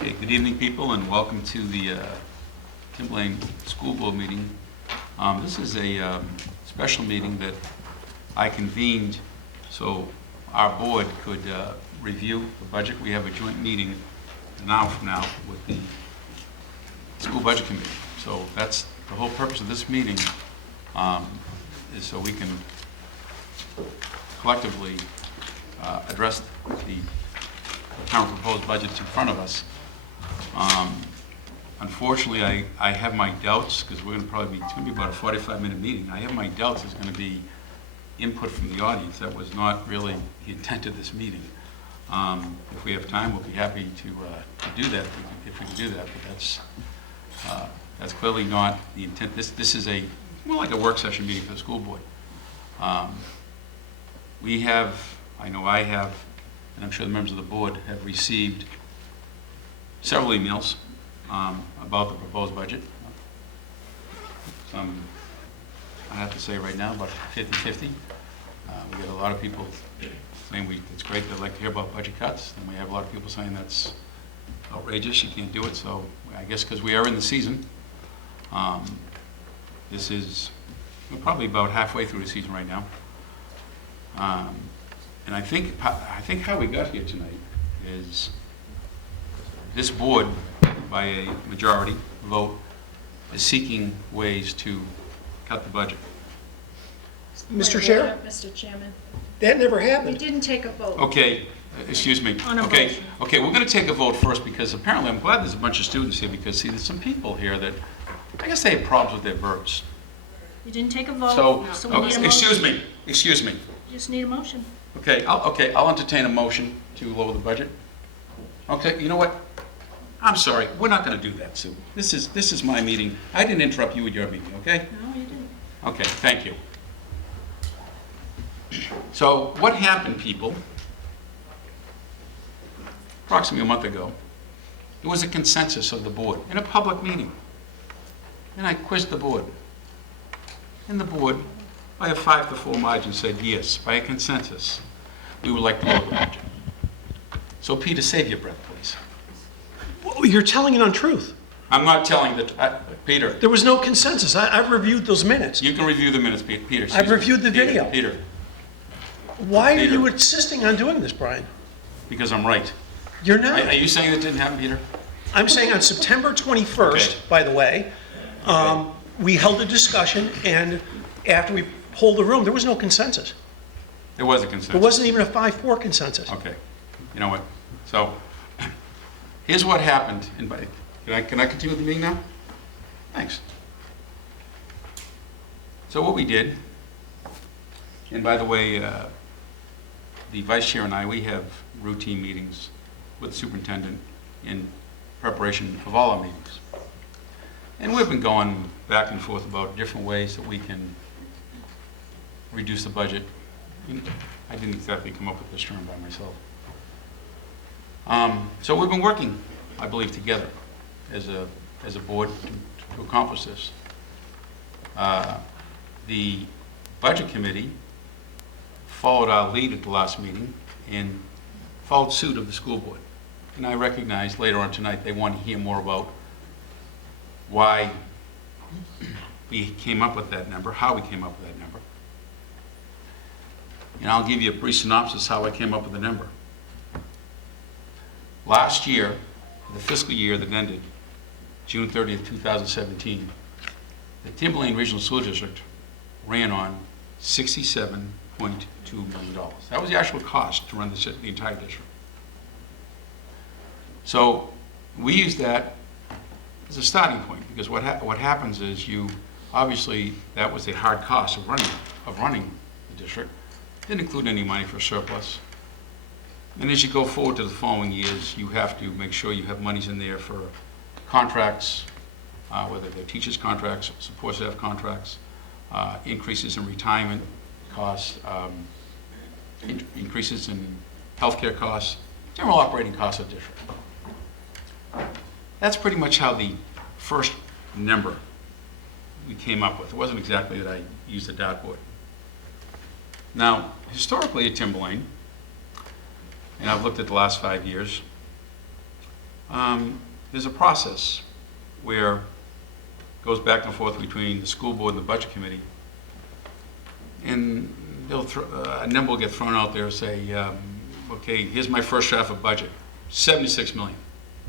Okay, good evening, people, and welcome to the Timberlane School Board meeting. This is a special meeting that I convened so our board could review the budget. We have a joint meeting an hour from now with the School Budget Committee. So that's the whole purpose of this meeting, is so we can collectively address the current proposed budgets in front of us. Unfortunately, I have my doubts, because it's going to be about a 45-minute meeting. I have my doubts there's going to be input from the audience. That was not really the intent of this meeting. If we have time, we'll be happy to do that, if we can do that, but that's clearly not the intent. This is more like a work session meeting for the school board. I know I have, and I'm sure the members of the board have received several emails about the proposed budget. Some, I have to say right now, about 50-50. We get a lot of people saying it's great, they'd like to hear about budget cuts, and we have a lot of people saying that's outrageous, you can't do it. So I guess because we are in the season, we're probably about halfway through the season right now. And I think how we got here tonight is this board, by a majority vote, is seeking ways to cut the budget. Mr. Chair? Mr. Chairman, That never we happened. didn't take a vote. Okay, excuse me. On a Okay, motion. okay, we're going to take a vote first, because apparently I'm glad there's a bunch of students here, because see, there's some people here that I guess they have problems with their verbs. You didn't take a vote, So, we need a motion. excuse me. You just need a motion. Okay, I'll entertain a motion to lower the budget. Okay, you know what? I'm sorry, we're not going to do that, Sue. This is my meeting. I didn't interrupt you with your meeting, okay? No, you didn't. Okay, thank you. So what happened, people? Approximately a month ago, there was a consensus of the board in a public meeting. And I quizzed the board. And the board, by a 5-4 margin, said yes, by a consensus, we would like to lower the budget. So Peter, save your breath, please. Well, you're telling an untruth. I'm not telling Peter, There was no consensus. I've reviewed those minutes. you can review the minutes, Peter. excuse I've me. reviewed the Peter, video. Peter, Why are Peter. you insisting on doing this, Brian? because I'm right. You're Are not. you saying that didn't happen, Peter? I'm saying on September 21st, Okay. by the way, we held a discussion, and after we pulled the room, there was no consensus. There was a There consensus. wasn't even a 5-4 consensus. Okay, you know what, so, here's what happened, and can I continue with the meeting now? Thanks. So what we did, and by the way, the vice chair and I, we have routine meetings with the superintendent in preparation of all our meetings. And we've been going back and forth about different ways that we can reduce the budget. I didn't exactly come up with this term by myself. So we've been working, I believe, together as a board to accomplish this. The Budget Committee followed our lead at the last meeting and followed suit of the school board. And I recognize later on tonight they want to hear more about why we came up with that number, how we came up with that number. And I'll give you a brief synopsis how I came up with the number. Last year, the fiscal year that ended June 30th, 2017, the Timberlane Regional School District ran on $67.2 million. That was the actual cost to run the entire district. So we used that as a starting point, because what happens is obviously that was a hard cost of running the district. Didn't include any money for surplus. And as you go forward to the following years, you have to make sure you have monies in there for contracts, whether they're teachers' contracts, support staff contracts, increases in retirement costs, increases in healthcare costs, general operating costs of the district. That's pretty much how the first number we came up with. It wasn't exactly that I used a dartboard. Now, historically at Timberlane, and I've looked at the last 5 years, there's a process where it goes back and forth between the school board and the budget committee. And a number will get thrown out there, say, okay, here's my first draft of budget, 76 million.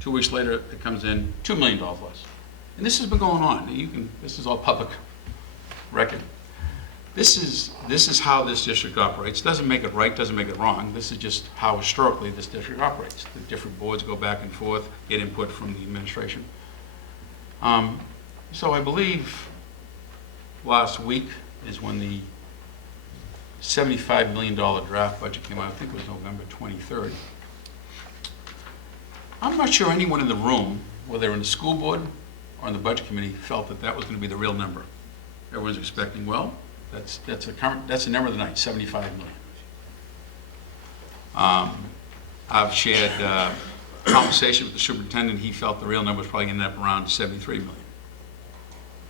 2 weeks later, it comes in $2 million less. And this has been going on. This is all public record. This is how this district operates. Doesn't make it right, doesn't make it wrong. This is just how historically this district operates. The different boards go back and forth, get input from the administration. So I believe last week is when the $75 million draft budget came out. I think it was November 23rd. I'm not sure anyone in the room, whether in the school board or in the budget committee, felt that that was going to be the real number. Everyone's expecting, well, that's the number of the night, 75 million. I've shared conversation with the superintendent. He felt the real number was probably going to end up around 73 million.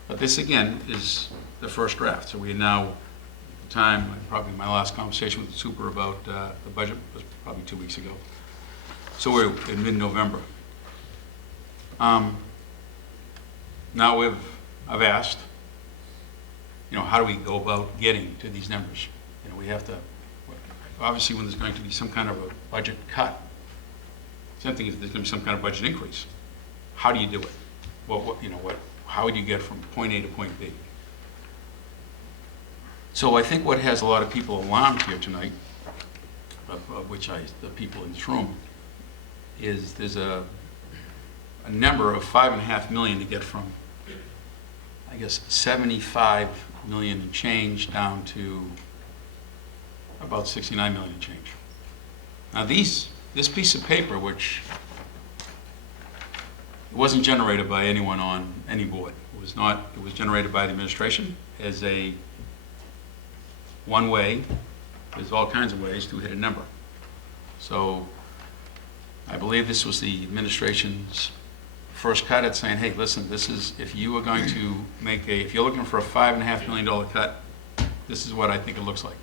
But this, again, is the first draft. So we are now, at the time, probably my last conversation with the super about the budget was probably 2 weeks ago. So we're in mid-November. Now I've asked, how do we go about getting to these numbers? We have to, obviously when there's going to be some kind of a budget cut, same thing if there's going to be some kind of budget increase, how do you do it? How would you get from point A to point B? So I think what has a lot of people alarmed here tonight, of which the people in this room, is there's a number of $5.5 million to get from, I guess, 75 million and change down to about 69 million and change. Now this piece of paper, which wasn't generated by anyone on any board, it was generated by the administration as a one way. There's all kinds of ways to hit a number. So I believe this was the administration's first cut at saying, hey, listen, this is, if you are going to if you're looking for a $5.5 million cut, this is what I think it looks like.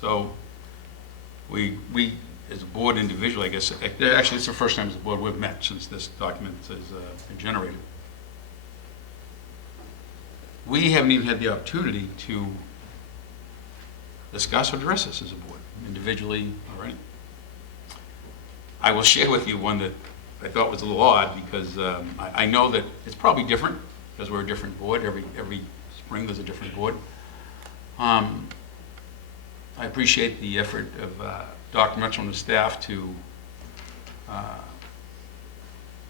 So we as a board individually, I guess, actually it's the first time as a board we've met since this document has been generated. We haven't even had the opportunity to discuss or address this as a board, individually or anything. I will share with you one that I thought was a little odd because I know that it's probably different because we're a different board. Every spring there's a different board. I appreciate the effort of Dr. Mitchell and the staff to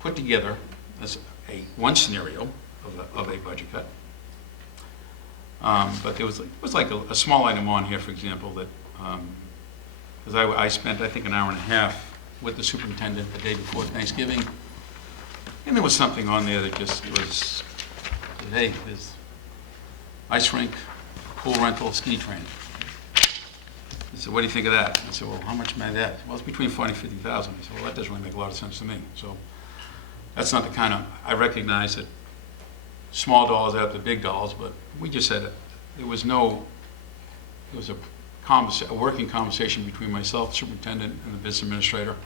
put together one scenario of a budget cut. But there was like a small item on here, for example, that because I spent, I think, an hour and a half with the superintendent the day before Thanksgiving, and there was something on there that just was, hey, there's ice rink, pool rental, ski training. He said, what do you think of that? I said, well, how much am I that? Well, it's between 40 and 50,000. I said, well, that doesn't really make a lot of sense to me. So that's not the kind of, I recognize that small dollars add up to big dollars, but we just said it. It was a working conversation between myself, the superintendent, and the business administrator.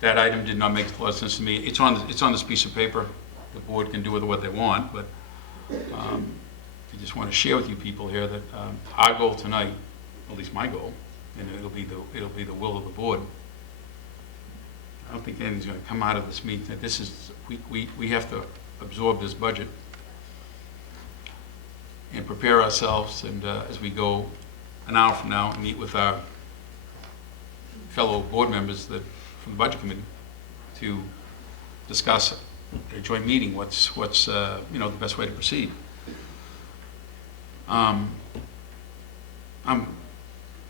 That item did not make a lot of sense to me. It's on this piece of paper. The board can do with it what they want, but I just want to share with you people here that our goal tonight, at least my goal, and it'll be the will of the board. I don't think anything's going to come out of this meeting. That this is we have to absorb this budget and prepare ourselves, and as we go an hour from now and meet with our fellow board members from the budget committee to discuss a joint meeting what's the best way to proceed.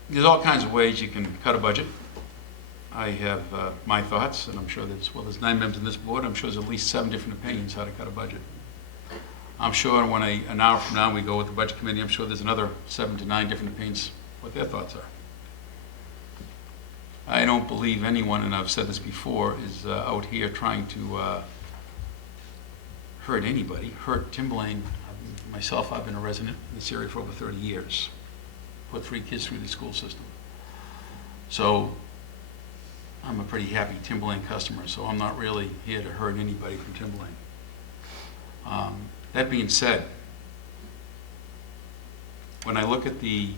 There's all kinds of ways you can cut a budget. I have my thoughts, and I'm sure there's 9 members in this board. I'm sure there's at least 7 different opinions how to cut a budget. I'm sure when an hour from now we go with the budget committee, I'm sure there's another 7 to 9 different opinions what their thoughts are. I don't believe anyone, and I've said this before, is out here trying to hurt anybody, hurt Timberlane. Myself, I've been a resident in this area for over 30 years. Put 3 kids through the school system. So I'm a pretty happy Timberlane customer, so I'm not really here to hurt anybody from Timberlane. That being said, when I look at the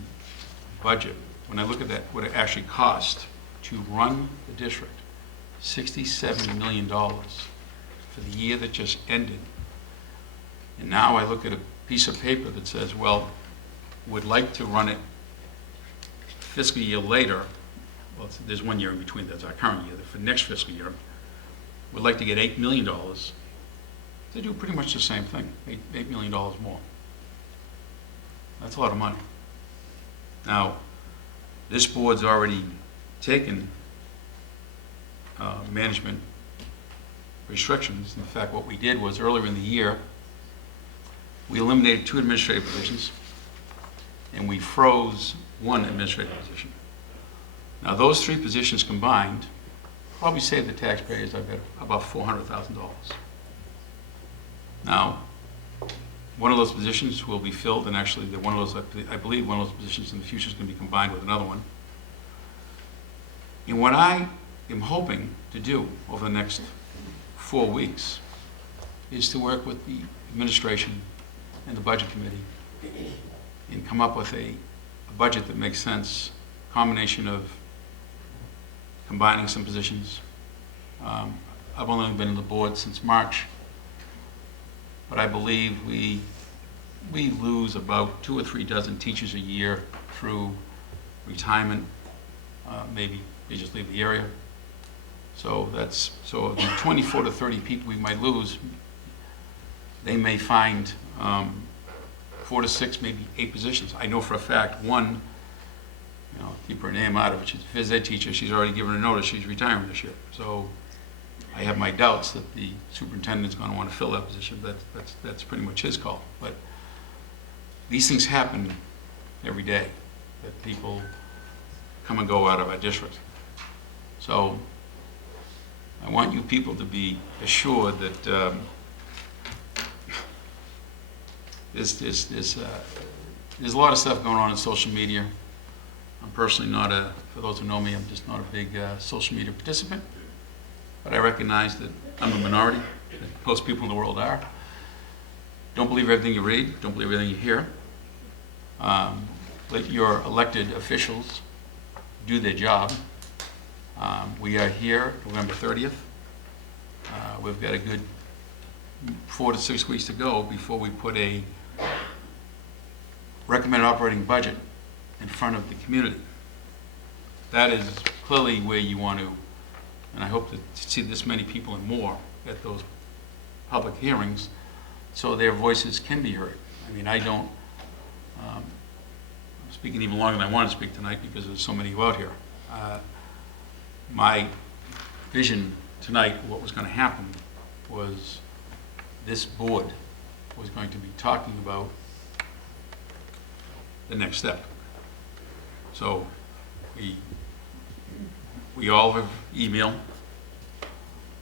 budget, when I look at that, what it actually cost to run the district, $67 million for the year that just ended, and now I look at a piece of paper that says, well, would like to run it fiscal year later. Well, there's 1 year in between, that's our current year. For next fiscal year, would like to get $8 million to do pretty much the same thing, $8 million more. That's a lot of money. Now, this board's already taken management restrictions. In fact, what we did was earlier in the year, we eliminated 2 administrative positions and we froze 1 administrative position. Now, those 3 positions combined probably saved the taxpayers, I bet, about $400,000. Now, one of those positions will be filled, and actually, I believe one of those positions in the future is going to be combined with another one. And what I am hoping to do over the next 4 weeks is to work with the administration and the budget committee and come up with a budget that makes sense, combination of combining some positions. I've only been on the board since March, but I believe we lose about 2 or 3 dozen teachers a year through retirement. Maybe they just leave the area. So of the 24 to 30 people we might lose, they may find 4 to 6, maybe 8 positions. I know for a fact one, keep her name out of it, she's a phys ed teacher, she's already given her notice, she's retiring this year. So I have my doubts that the superintendent's going to want to fill that position. That's pretty much his call. But these things happen every day, that people come and go out of our district. So I want you people to be assured that there's a lot of stuff going on in social media. I'm personally not for those who know me, I'm just not a big social media participant. But I recognize that I'm a minority, that most people in the world are. Don't believe everything you read, don't believe everything you hear. Let your elected officials do their job. We are here November 30th. We've got a good 4 to 6 weeks to go before we put a recommended operating budget in front of the community. That is clearly where you want to, and I hope to see this many people and more at those public hearings so their voices can be heard. I mean, I don't, I'm speaking even longer than I want to speak tonight because there's so many of you out here. My vision tonight, what was going to happen was this board was going to be talking about the next step. So we all have email.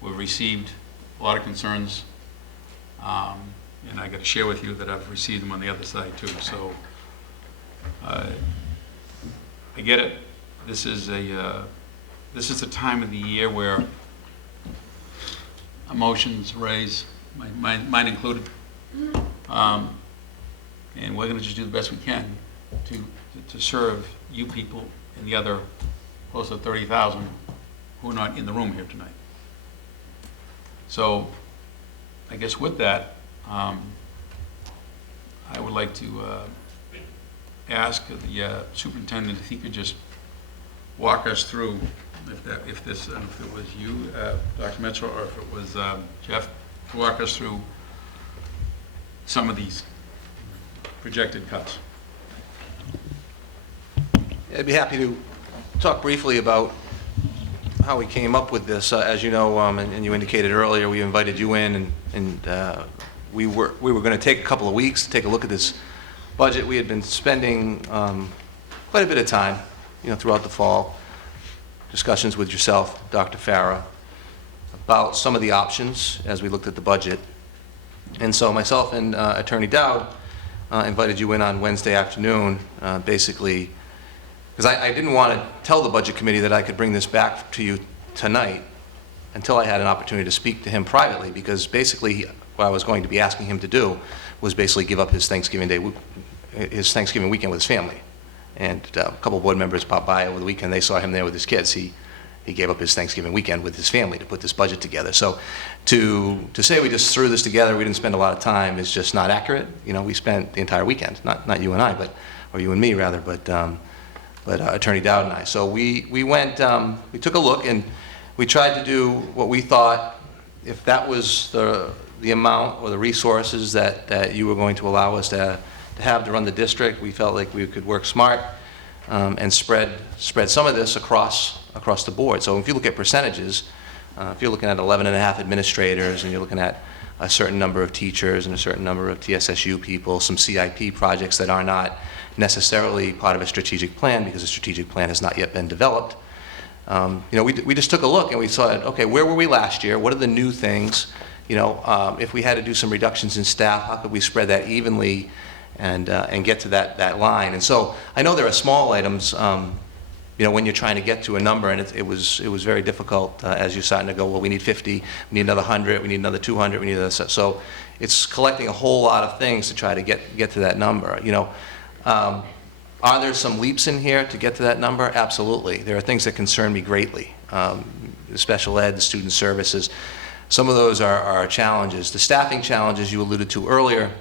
We've received a lot of concerns, and I got to share with you that I've received them on the other side too. So I get it. This is a time of the year where emotions raise, mine included, and we're going to just do the best we can to serve you people and the other close to 30,000 who are not in the room here tonight. So I guess with that, I would like to ask the superintendent if he could just walk us through, if it was you, Dr. Mitchell, or if it was Jeff, to walk us through some of these projected cuts. I'd be happy to talk briefly about how we came up with this. As you know, and you indicated earlier, we invited you in, and we were going to take a couple of weeks to take a look at this budget. We had been spending quite a bit of time, throughout the fall, discussions with yourself, Dr. Farah, about some of the options as we looked at the budget. And so myself and Attorney Dowd invited you in on Wednesday afternoon, basically, because I didn't want to tell the Budget Committee that I could bring this back to you tonight until I had an opportunity to speak to him privately, because basically what I was going to be asking him to do was basically give up his Thanksgiving weekend with his family. And a couple of board members popped by over the weekend. They saw him there with his kids. He gave up his Thanksgiving weekend with his family to put this budget together. So to say we just threw this together, we didn't spend a lot of time, is just not accurate. You know, we spent the entire weekend, not you and I, or you and me rather, but Attorney Dowd and I. So we went, we took a look, and we tried to do what we thought, if that was the amount or the resources that you were going to allow us to have to run the district, we felt like we could work smart and spread some of this across the board. So if you look at percentages, if you're looking at 11 and a half administrators, and you're looking at a certain number of teachers and a certain number of TSSU people, some CIP projects that are not necessarily part of a strategic plan because the strategic plan has not yet been developed. You know, we just took a look and we saw, okay, where were we last year? What are the new things? You know, if we had to do some reductions in staff, how could we spread that evenly and get to that line? And so I know there are small items, you know, when you're trying to get to a number, and it was very difficult as you're starting to go, well, we need 50, we need another 100, we need another 200, we need another, so it's collecting a whole lot of things to try to get to that number. You know, are there some leaps in here to get to that number? Absolutely. There are things that concern me greatly. The special ed, the student services, some of those are challenges. The staffing challenges you alluded to earlier,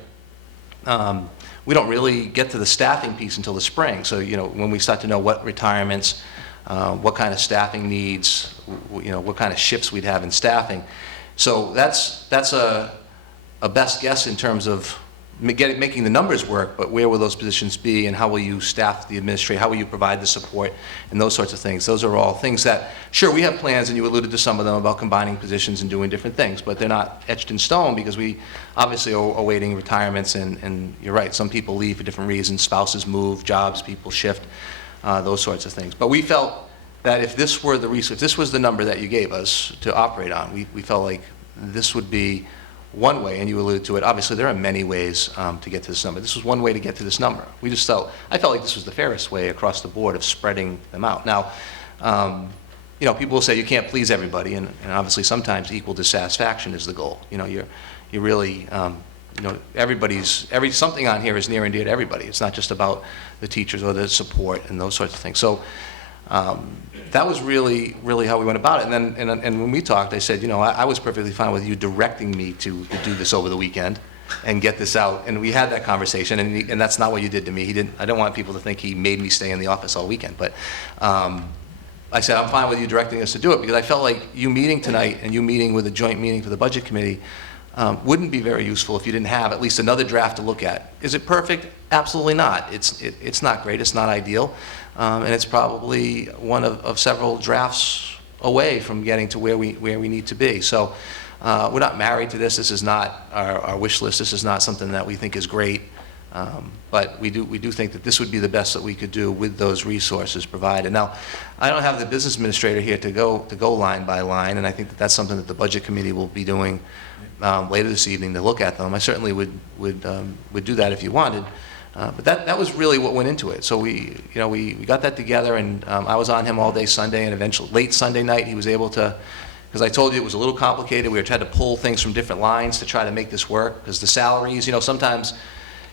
we don't really get to the staffing piece until the spring. So, you know, when we start to know what retirements, what kind of staffing needs, you know, what kind of shifts we'd have in staffing. So that's a best guess in terms of making the numbers work, but where will those positions be, and how will you staff the administration, how will you provide the support, and those sorts of things. Those are all things that, sure, we have plans, and you alluded to some of them about combining positions and doing different things, but they're not etched in stone because we obviously are awaiting retirements, and you're right, some people leave for different reasons, spouses move, jobs, people shift, those sorts of things. But we felt that if this were if this was the number that you gave us to operate on, we felt like this would be one way, and you alluded to it. Obviously, there are many ways to get to this number. This was one way to get to this number. I felt like this was the fairest way across the board of spreading them out. Now, you know, people will say you can't please everybody, and obviously sometimes equal dissatisfaction is the goal. You know, you really, you know, something on here is near and dear to everybody. It's not just about the teachers or the support and those sorts of things. So that was really how we went about it. And then and when we talked, I said, you know, I was perfectly fine with you directing me to do this over the weekend and get this out. And we had that conversation, and that's not what you did to me. I don't want people to think he made me stay in the office all weekend. But I said, I'm fine with you directing us to do it, because I felt like you meeting tonight and you meeting with a joint meeting for the budget committee wouldn't be very useful if you didn't have at least another draft to look at. Is it perfect? Absolutely not. It's not great. It's not ideal. And it's probably one of several drafts away from getting to where we need to be. So we're not married to this. This is not our wish list. This is not something that we think is great. But we do think that this would be the best that we could do with those resources provided. Now, I don't have the business administrator here to go line by line, and I think that that's something that the budget committee will be doing later this evening to look at them. I certainly would do that if you wanted. But that was really what went into it. So we got that together, and I was on him all day Sunday, and eventually late Sunday night he was able to, because I told you it was a little complicated. We were trying to pull things from different lines to try to make this work, because the salaries, you know, sometimes,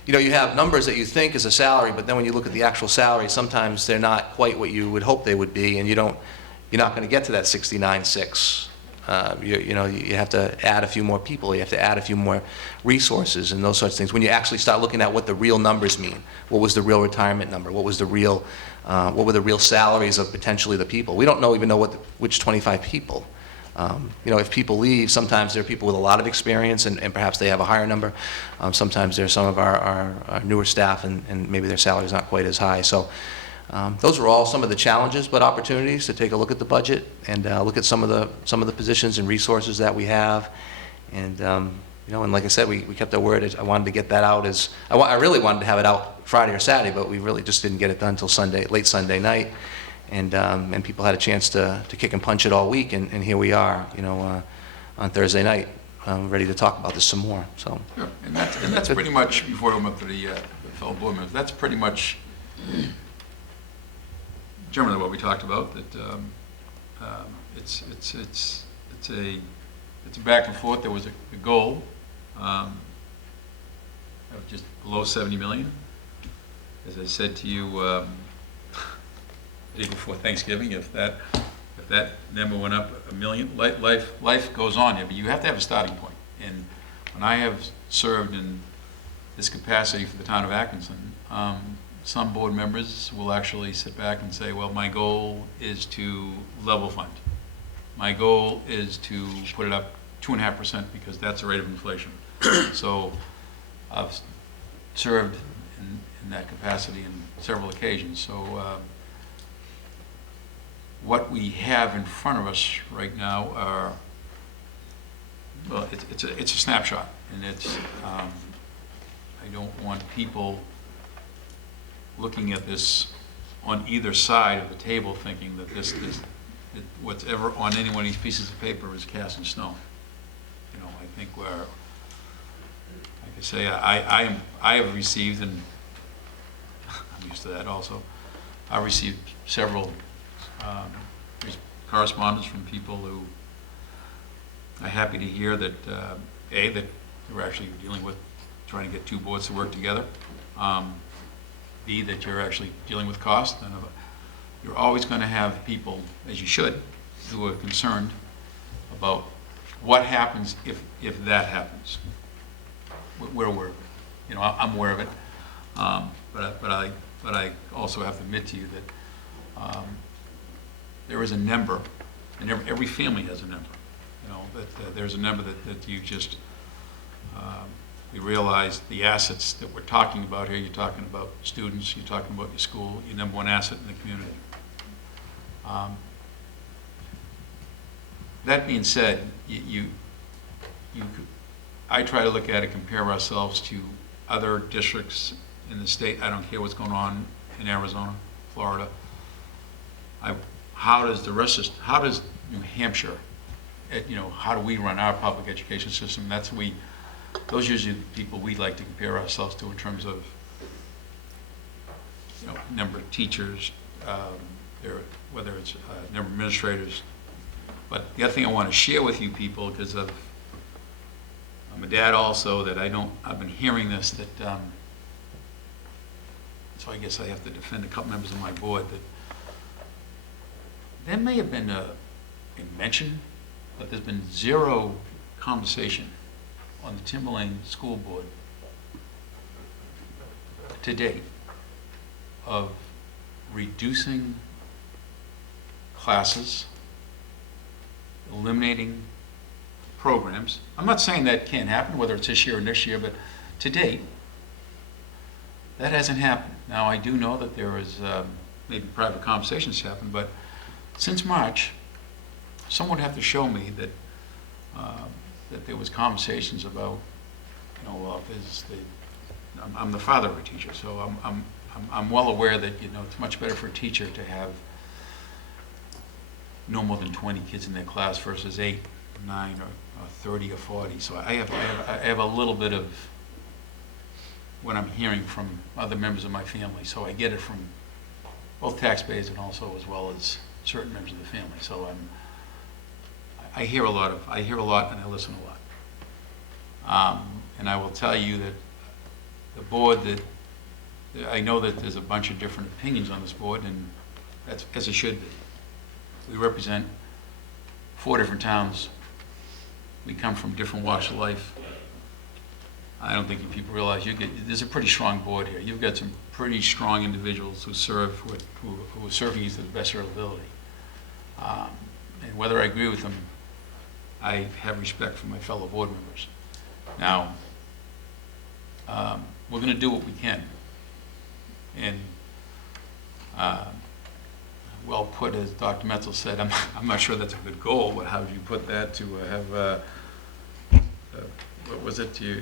you know, you have numbers that you think is a salary, but then when you look at the actual salary, sometimes they're not quite what you would hope they would be, and you're not going to get to that 69.6. You know, you have to add a few more people, you have to add a few more resources and those sorts of things. When you actually start looking at what the real numbers mean, what was the real retirement number, what were the real salaries of potentially the people. We don't even know which 25 people. You know, if people leave, sometimes there are people with a lot of experience and perhaps they have a higher number. Sometimes there's some of our newer staff and maybe their salary's not quite as high. So those are all some of the challenges, but opportunities to take a look at the budget and look at some of the positions and resources that we have. And you know, and like I said, we kept our word. I wanted to get that out I really wanted to have it out Friday or Saturday, but we really just didn't get it done until late Sunday night. And people had a chance to kick and punch it all week, and here we are, you know, on Thursday night, ready to talk about this some more. So. Sure. And that's pretty much, before I come up to the fellow board members, that's pretty much generally what we talked about. That it's a back and forth. There was a goal of just below 70 million. As I said to you the day before Thanksgiving, if that number went up a million, life goes on here, but you have to have a starting point. And when I have served in this capacity for the town of Atkinson, some board members will actually sit back and say, well, my goal is to level fund. My goal is to put it up 2.5% because that's the rate of inflation. So I've served in that capacity in several occasions. So what we have in front of us right now are, well, it's a snapshot, and it's, I don't want people looking at this on either side of the table thinking that that what's ever on any one of these pieces of paper is cast in stone. You know, I think we're, like I say, I have received, and I'm used to that also, I received several correspondence from people who are happy to hear that, A, that we're actually dealing with trying to get two boards to work together, B, that you're actually dealing with cost, and you're always going to have people, as you should, who are concerned about what happens if that happens. We're aware of it. You know, I'm aware of it, but I also have to admit to you that there is a number, and every family has a number. You know, that there's a number that you just we realize the assets that we're talking about here. You're talking about students. You're talking about your school. Your number one asset in the community. That being said, I try to look at it, compare ourselves to other districts in the state. I don't care what's going on in Arizona, Florida. How does New Hampshire, you know, how do we run our public education system? Those are usually the people we like to compare ourselves to in terms of, you know, number of teachers, whether it's number of administrators. But the other thing I want to share with you people, because I'm a dad also, that I've been hearing this, that, so I guess I have to defend a couple members of my board, that there may have been a mention, but there's been zero conversation on the Timberlane School Board to date of reducing classes, eliminating programs. I'm not saying that can't happen, whether it's this year or next year, but to date, that hasn't happened. Now, I do know that there is maybe private conversations happen, but since March, someone would have to show me that that there was conversations about, you know, well, I'm the father of a teacher, so I'm well aware that, you know, it's much better for a teacher to have no more than 20 kids in their class versus 8, 9, or 30 or 40. So I have a little bit of what I'm hearing from other members of my family. So I get it from both taxpayers and also as well as certain members of the family. So I hear a lot and I listen a lot. And I will tell you that the board, that I know that there's a bunch of different opinions on this board, and that's as it should be. We represent 4 different towns. We come from different walks of life. I don't think you people realize there's a pretty strong board here. You've got some pretty strong individuals who are serving you to the best of their ability. And whether I agree with them, I have respect for my fellow board members. Now, we're going to do what we can. And well put, as Dr. Metzel said, I'm not sure that's a good goal, but how do you put that to have, what was it to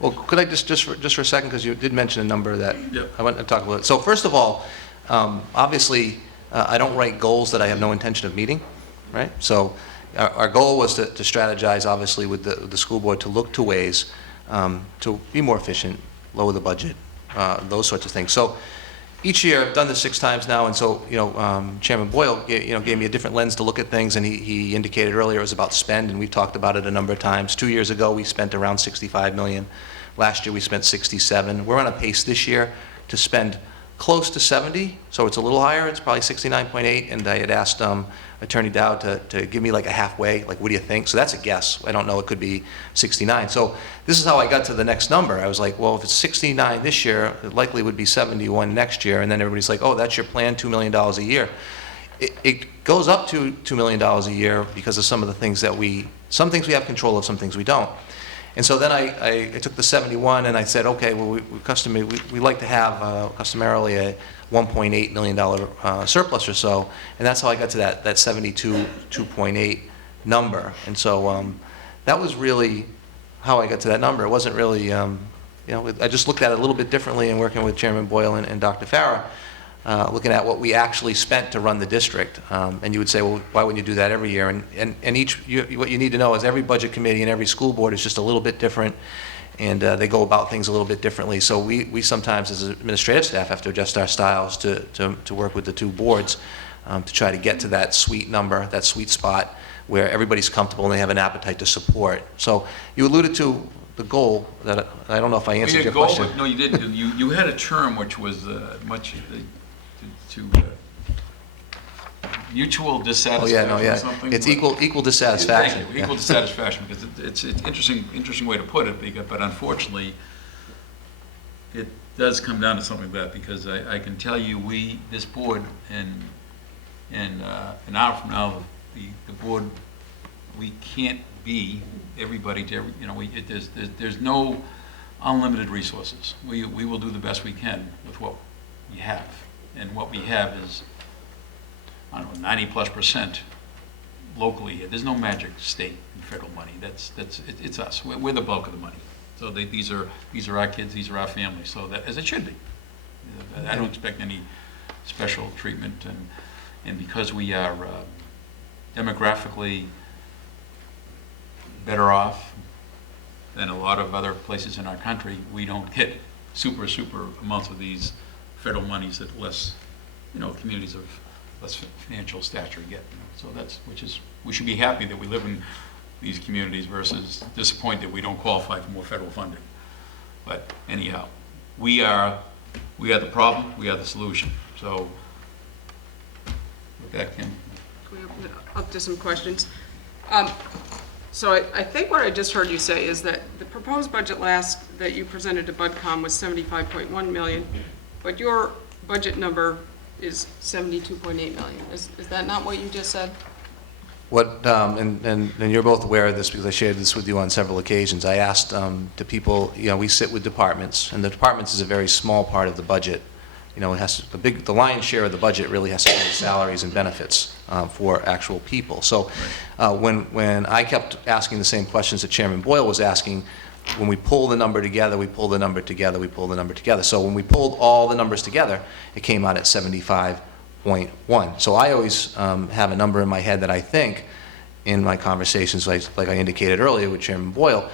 Well, could I just for a second, because you did mention a number that Yep. I want to talk about. So first of all, obviously, I don't write goals that I have no intention of meeting, right? So our goal was to strategize, obviously, with the school board to look to ways to be more efficient, lower the budget, those sorts of things. So each year, I've done this 6 times now, and so, Chairman Boyle, gave me a different lens to look at things, and he indicated earlier it was about spend, and we've talked about it a number of times. 2 years ago, we spent around $65 million. Last year, we spent $67. We're on a pace this year to spend close to 70, so it's a little higher. It's probably 69.8, and I had asked Attorney Dow to give me like a halfway, like, what do you think? So that's a guess. I don't know. It could be 69. So this is how I got to the next number. I was like, well, if it's 69 this year, it likely would be 71 next year. And then everybody's like, oh, that's your plan, $2 million a year. It goes up to $2 million a year because of some of the things that some things we have control of, some things we don't. And so then I took the 71 and I said, okay, well, we like to have customarily a $1.8 million surplus or so, and that's how I got to that 72.8 number. And so that was really how I got to that number. It wasn't really, I just looked at it a little bit differently in working with Chairman Boyle and Dr. Farah, looking at what we actually spent to run the district. And you would say, well, why wouldn't you do that every year? And what you need to know is every budget committee and every school board is just a little bit different, and they go about things a little bit differently. So we sometimes, as administrative staff, have to adjust our styles to work with the two boards to try to get to that sweet number, that sweet spot where everybody's comfortable and they have an appetite to support. So you alluded to the goal that I don't know if I answered your question. No, you didn't. You had a term which was much mutual dissatisfaction. Oh, yeah, or something. it's equal dissatisfaction. Thank you. Equal dissatisfaction, because it's an interesting way to put it, but unfortunately, it does come down to something like that, because I can tell you, this board, and an hour from now, the board, we can't be everybody to there's no unlimited resources. We will do the best we can with what we have, and what we have is, I don't know, 90+% locally here. There's no magic state and federal money. It's us. We're the bulk of the money. So these are our kids. These are our families. So that, as it should be. I don't expect any special treatment, and because we are demographically better off than a lot of other places in our country, we don't get super amounts of these federal monies that less, communities of less financial stature get. So we should be happy that we live in these communities versus disappointed that we don't qualify for more federal funding. But anyhow, we are the problem, we are the solution. So with that, Kim. Can we open it up to some questions? So I think what I just heard you say is that the proposed budget that you presented to BudCom was $75.1 million, but your budget number is $72.8 million. Is that not what you just said? And you're both aware of this because I shared this with you on several occasions. I asked to people, we sit with departments, and the departments is a very small part of the budget. It has the lion's share of the budget really has to do with salaries and benefits for actual people. So when I kept asking the same questions that Chairman Boyle was asking, when we pull the number together, we pull the number together, we pull the number together. So when we pulled all the numbers together, it came out at 75.1. So I always have a number in my head that I think, in my conversations, like I indicated earlier with Chairman Boyle,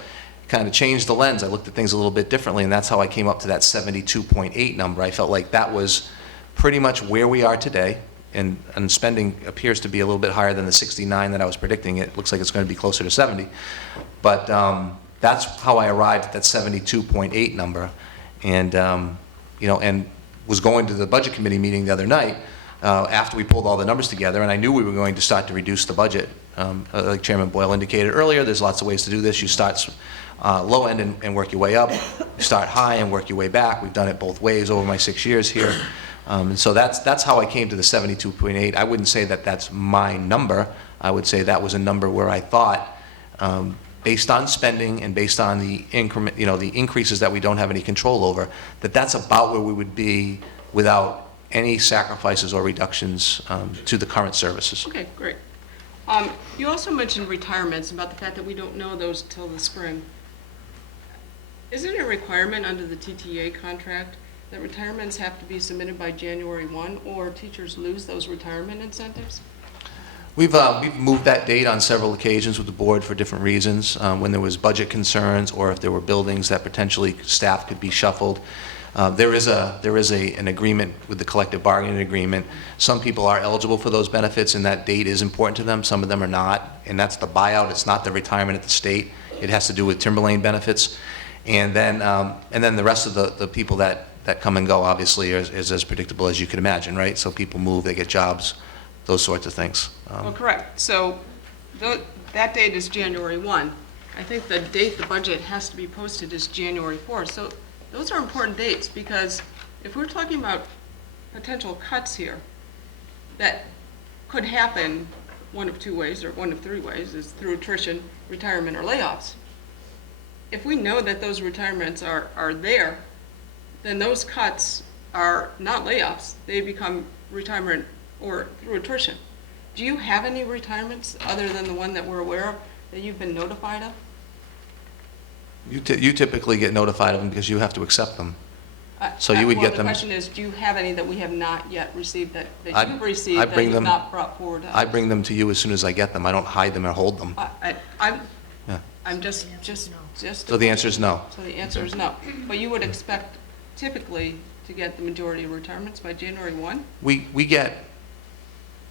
kind of changed the lens. I looked at things a little bit differently, and that's how I came up to that 72.8 number. I felt like that was pretty much where we are today, and spending appears to be a little bit higher than the 69 that I was predicting. It looks like it's going to be closer to 70. But that's how I arrived at that 72.8 number, and and was going to the budget committee meeting the other night after we pulled all the numbers together, and I knew we were going to start to reduce the budget. Like Chairman Boyle indicated earlier, there's lots of ways to do this. You start low end and work your way up. You start high and work your way back. We've done it both ways over my 6 years here. And so that's how I came to the 72.8. I wouldn't say that that's my number. I would say that was a number where I thought, based on spending and based on the increment, the increases that we don't have any control over, that's about where we would be without any sacrifices or reductions to the current services. Okay, great. You also mentioned retirements, about the fact that we don't know those till the spring. Isn't it a requirement under the TTA contract that retirements have to be submitted by January 1, or teachers lose those retirement incentives? We've moved that date on several occasions with the board for different reasons, when there was budget concerns or if there were buildings that potentially staff could be shuffled. There is an agreement with the collective bargaining agreement. Some people are eligible for those benefits, and that date is important to them. Some of them are not, and that's the buyout. It's not the retirement at the state. It has to do with Timberlane benefits. And then the rest of the people that come and go, obviously, is as predictable as you could imagine, right? So people move, they get jobs, those sorts of things. Well, correct. So that date is January 1. I think the date the budget has to be posted is January 4. So those are important dates, because if we're talking about potential cuts here, that could happen one of two ways, or one of three ways, is through attrition, retirement, or layoffs. If we know that those retirements are there, then those cuts are not layoffs. They become retirement or through attrition. Do you have any retirements other than the one that we're aware of that you've been notified of? You typically get notified of them because you have to accept them. So you would get them. The question is, do you have any that we have not yet received, that you've I received that bring you've them- not brought forward to us? I bring them to you as soon as I get them. I don't hide them or hold them. I'm Yeah. just. So the answer is no. So the answer is no. But you would expect typically to get the majority of retirements by January 1? We get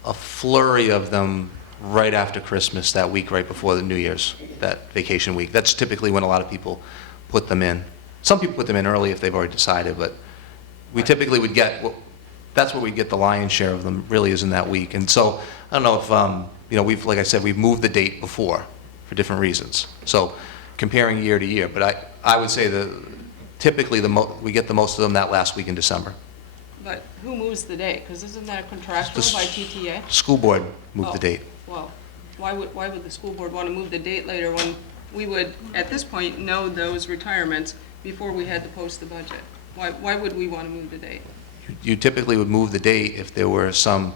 a flurry of them right after Christmas, that week right before the New Year's, that vacation week. That's typically when a lot of people put them in. Some people put them in early if they've already decided, but we typically would get, that's where we get the lion's share of them, really is in that week. And so, I don't know if, like I said, we've moved the date before for different reasons. So comparing year to year, but I would say that typically we get the most of them that last week in December. But who moves the date? Because isn't that contractual by TTA? School board moved the Oh, date. Well, why would the school board want to move the date later when we would, at this point, know those retirements before we had to post the budget? Why would we want to move the date? You typically would move the date if there were some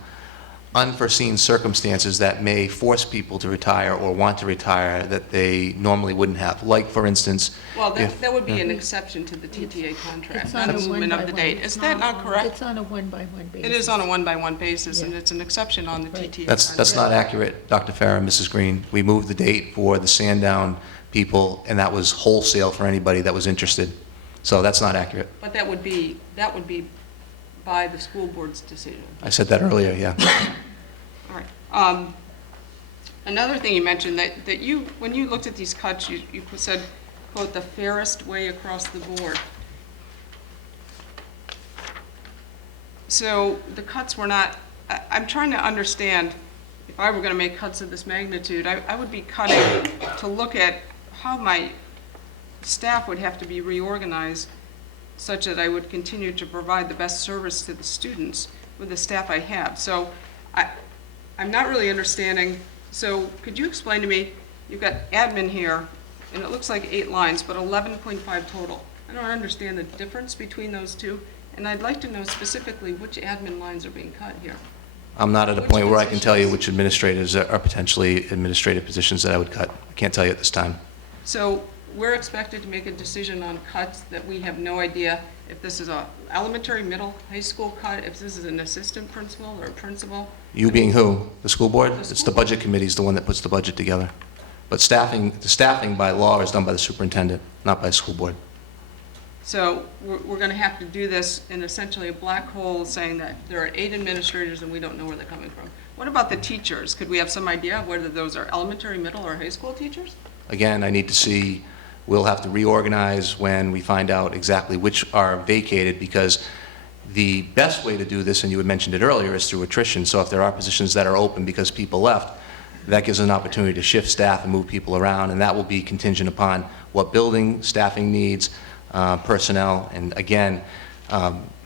unforeseen circumstances that may force people to retire or want to retire that they normally wouldn't have. Like, for instance, Well, if- that would be an exception to the TTA contract, It's not on a a movement of the one-by-one. date. Is that not correct? It's on a one-by-one basis. It is on a one-by-one basis, and Yeah. it's an exception on the Right. TTA. that's not accurate, Dr. Farah and Mrs. Green. We moved the date for the Sandown people, and that was wholesale for anybody that was interested. So that's not accurate. But that would be by the school board's decision. I said that earlier, yeah. All right. Another thing you mentioned, that you, when you looked at these cuts, you said, quote, "the fairest way across the board." So the cuts were not, I'm trying to understand, if I were going to make cuts of this magnitude, I would be cutting to look at how my staff would have to be reorganized such that I would continue to provide the best service to the students with the staff I have. So I'm not really understanding. So could you explain to me, you've got admin here, and it looks like 8 lines, but 11.5 total. I don't understand the difference between those two, and I'd like to know specifically which admin lines are being cut here. I'm not at a point where I can tell you which administrators are potentially administrative positions that I would cut. I can't tell you at this time. So we're expected to make a decision on cuts that we have no idea if this is a elementary, middle, high school cut, if this is an assistant principal or a principal. You being who? The school board? The It's school the budget committee is the one that puts the budget together. But the staffing by law is done by the superintendent, not by the school board. So we're going to have to do this in essentially a black hole, saying that there are 8 administrators and we don't know where they're coming from. What about the teachers? Could we have some idea of whether those are elementary, middle, or high school teachers? Again, I need to see, we'll have to reorganize when we find out exactly which are vacated, because the best way to do this, and you had mentioned it earlier, is through attrition. So if there are positions that are open because people left, that gives an opportunity to shift staff and move people around, and that will be contingent upon what building, staffing needs, personnel, and again,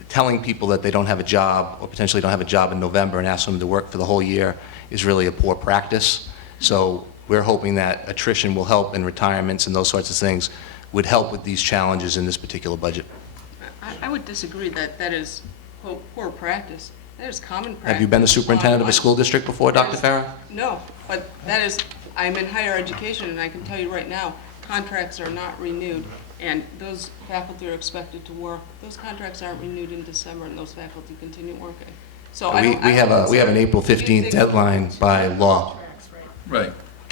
telling people that they don't have a job or potentially don't have a job in November and ask them to work for the whole year is really a poor practice. So we're hoping that attrition will help, and retirements and those sorts of things would help with these challenges in this particular budget. I would disagree that that is, quote, poor practice. That is common practice. Have you been the superintendent of a school district before, Dr. Farah? No, but that is, I'm in higher education, and I can tell you right now, contracts are not renewed, and those faculty are expected to work. Those contracts aren't renewed in December, and those faculty continue working. So I We don't. have an April 15th deadline by law. Right.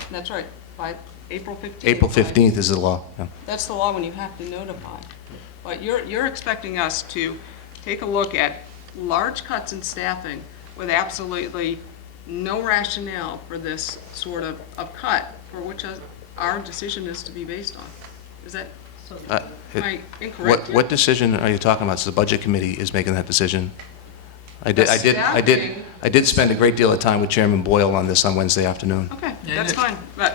That's right, by April 15th. April 15th is the law. Yeah. That's the law when you have to notify. but you're expecting us to take a look at large cuts in staffing with absolutely no rationale for this sort of cut, for which our decision is to be based on. Is that, Uh, am I incorrect? What decision are you talking about? So the Budget Committee is making that decision? I did spend a great deal of time with Chairman Boyle on this on Wednesday afternoon. Okay, Yeah, that's yeah. fine, but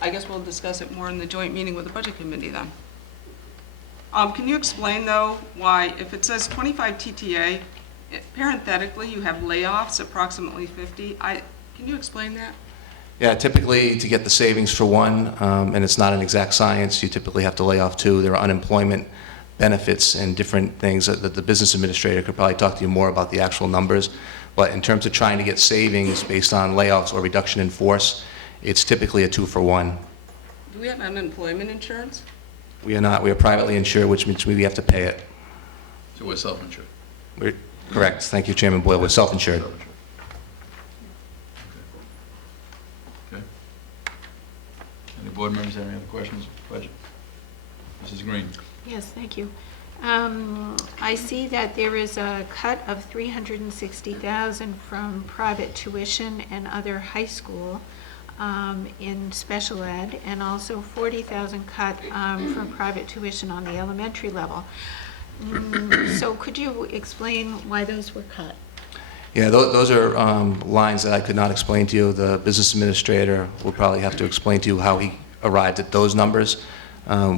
I guess we'll discuss it more in the joint meeting with the Budget Committee then. Can you explain, though, why, if it says 25 TTA, parenthetically, you have layoffs, approximately 50? Can you explain that? Yeah, typically, to get the savings for one, and it's not an exact science, you typically have to lay off two. There are unemployment benefits and different things that the business administrator could probably talk to you more about the actual numbers. But in terms of trying to get savings based on layoffs or reduction in force, it's typically a 2-for-1. Do we have unemployment insurance? We are not. We are privately insured, which means we have to pay it. So we're self-insured. We're correct. Thank you, Chairman Boyle. We're self-insured. Self-insured. Okay. Any board members have any other questions? Budget. Mrs. Green. Yes, thank you. I see that there is a cut of $360,000 from private tuition and other high school in special ed, and also $40,000 cut from private tuition on the elementary level. So could you explain why those were cut? Yeah, those are lines that I could not explain to you. The business administrator will probably have to explain to you how he arrived at those numbers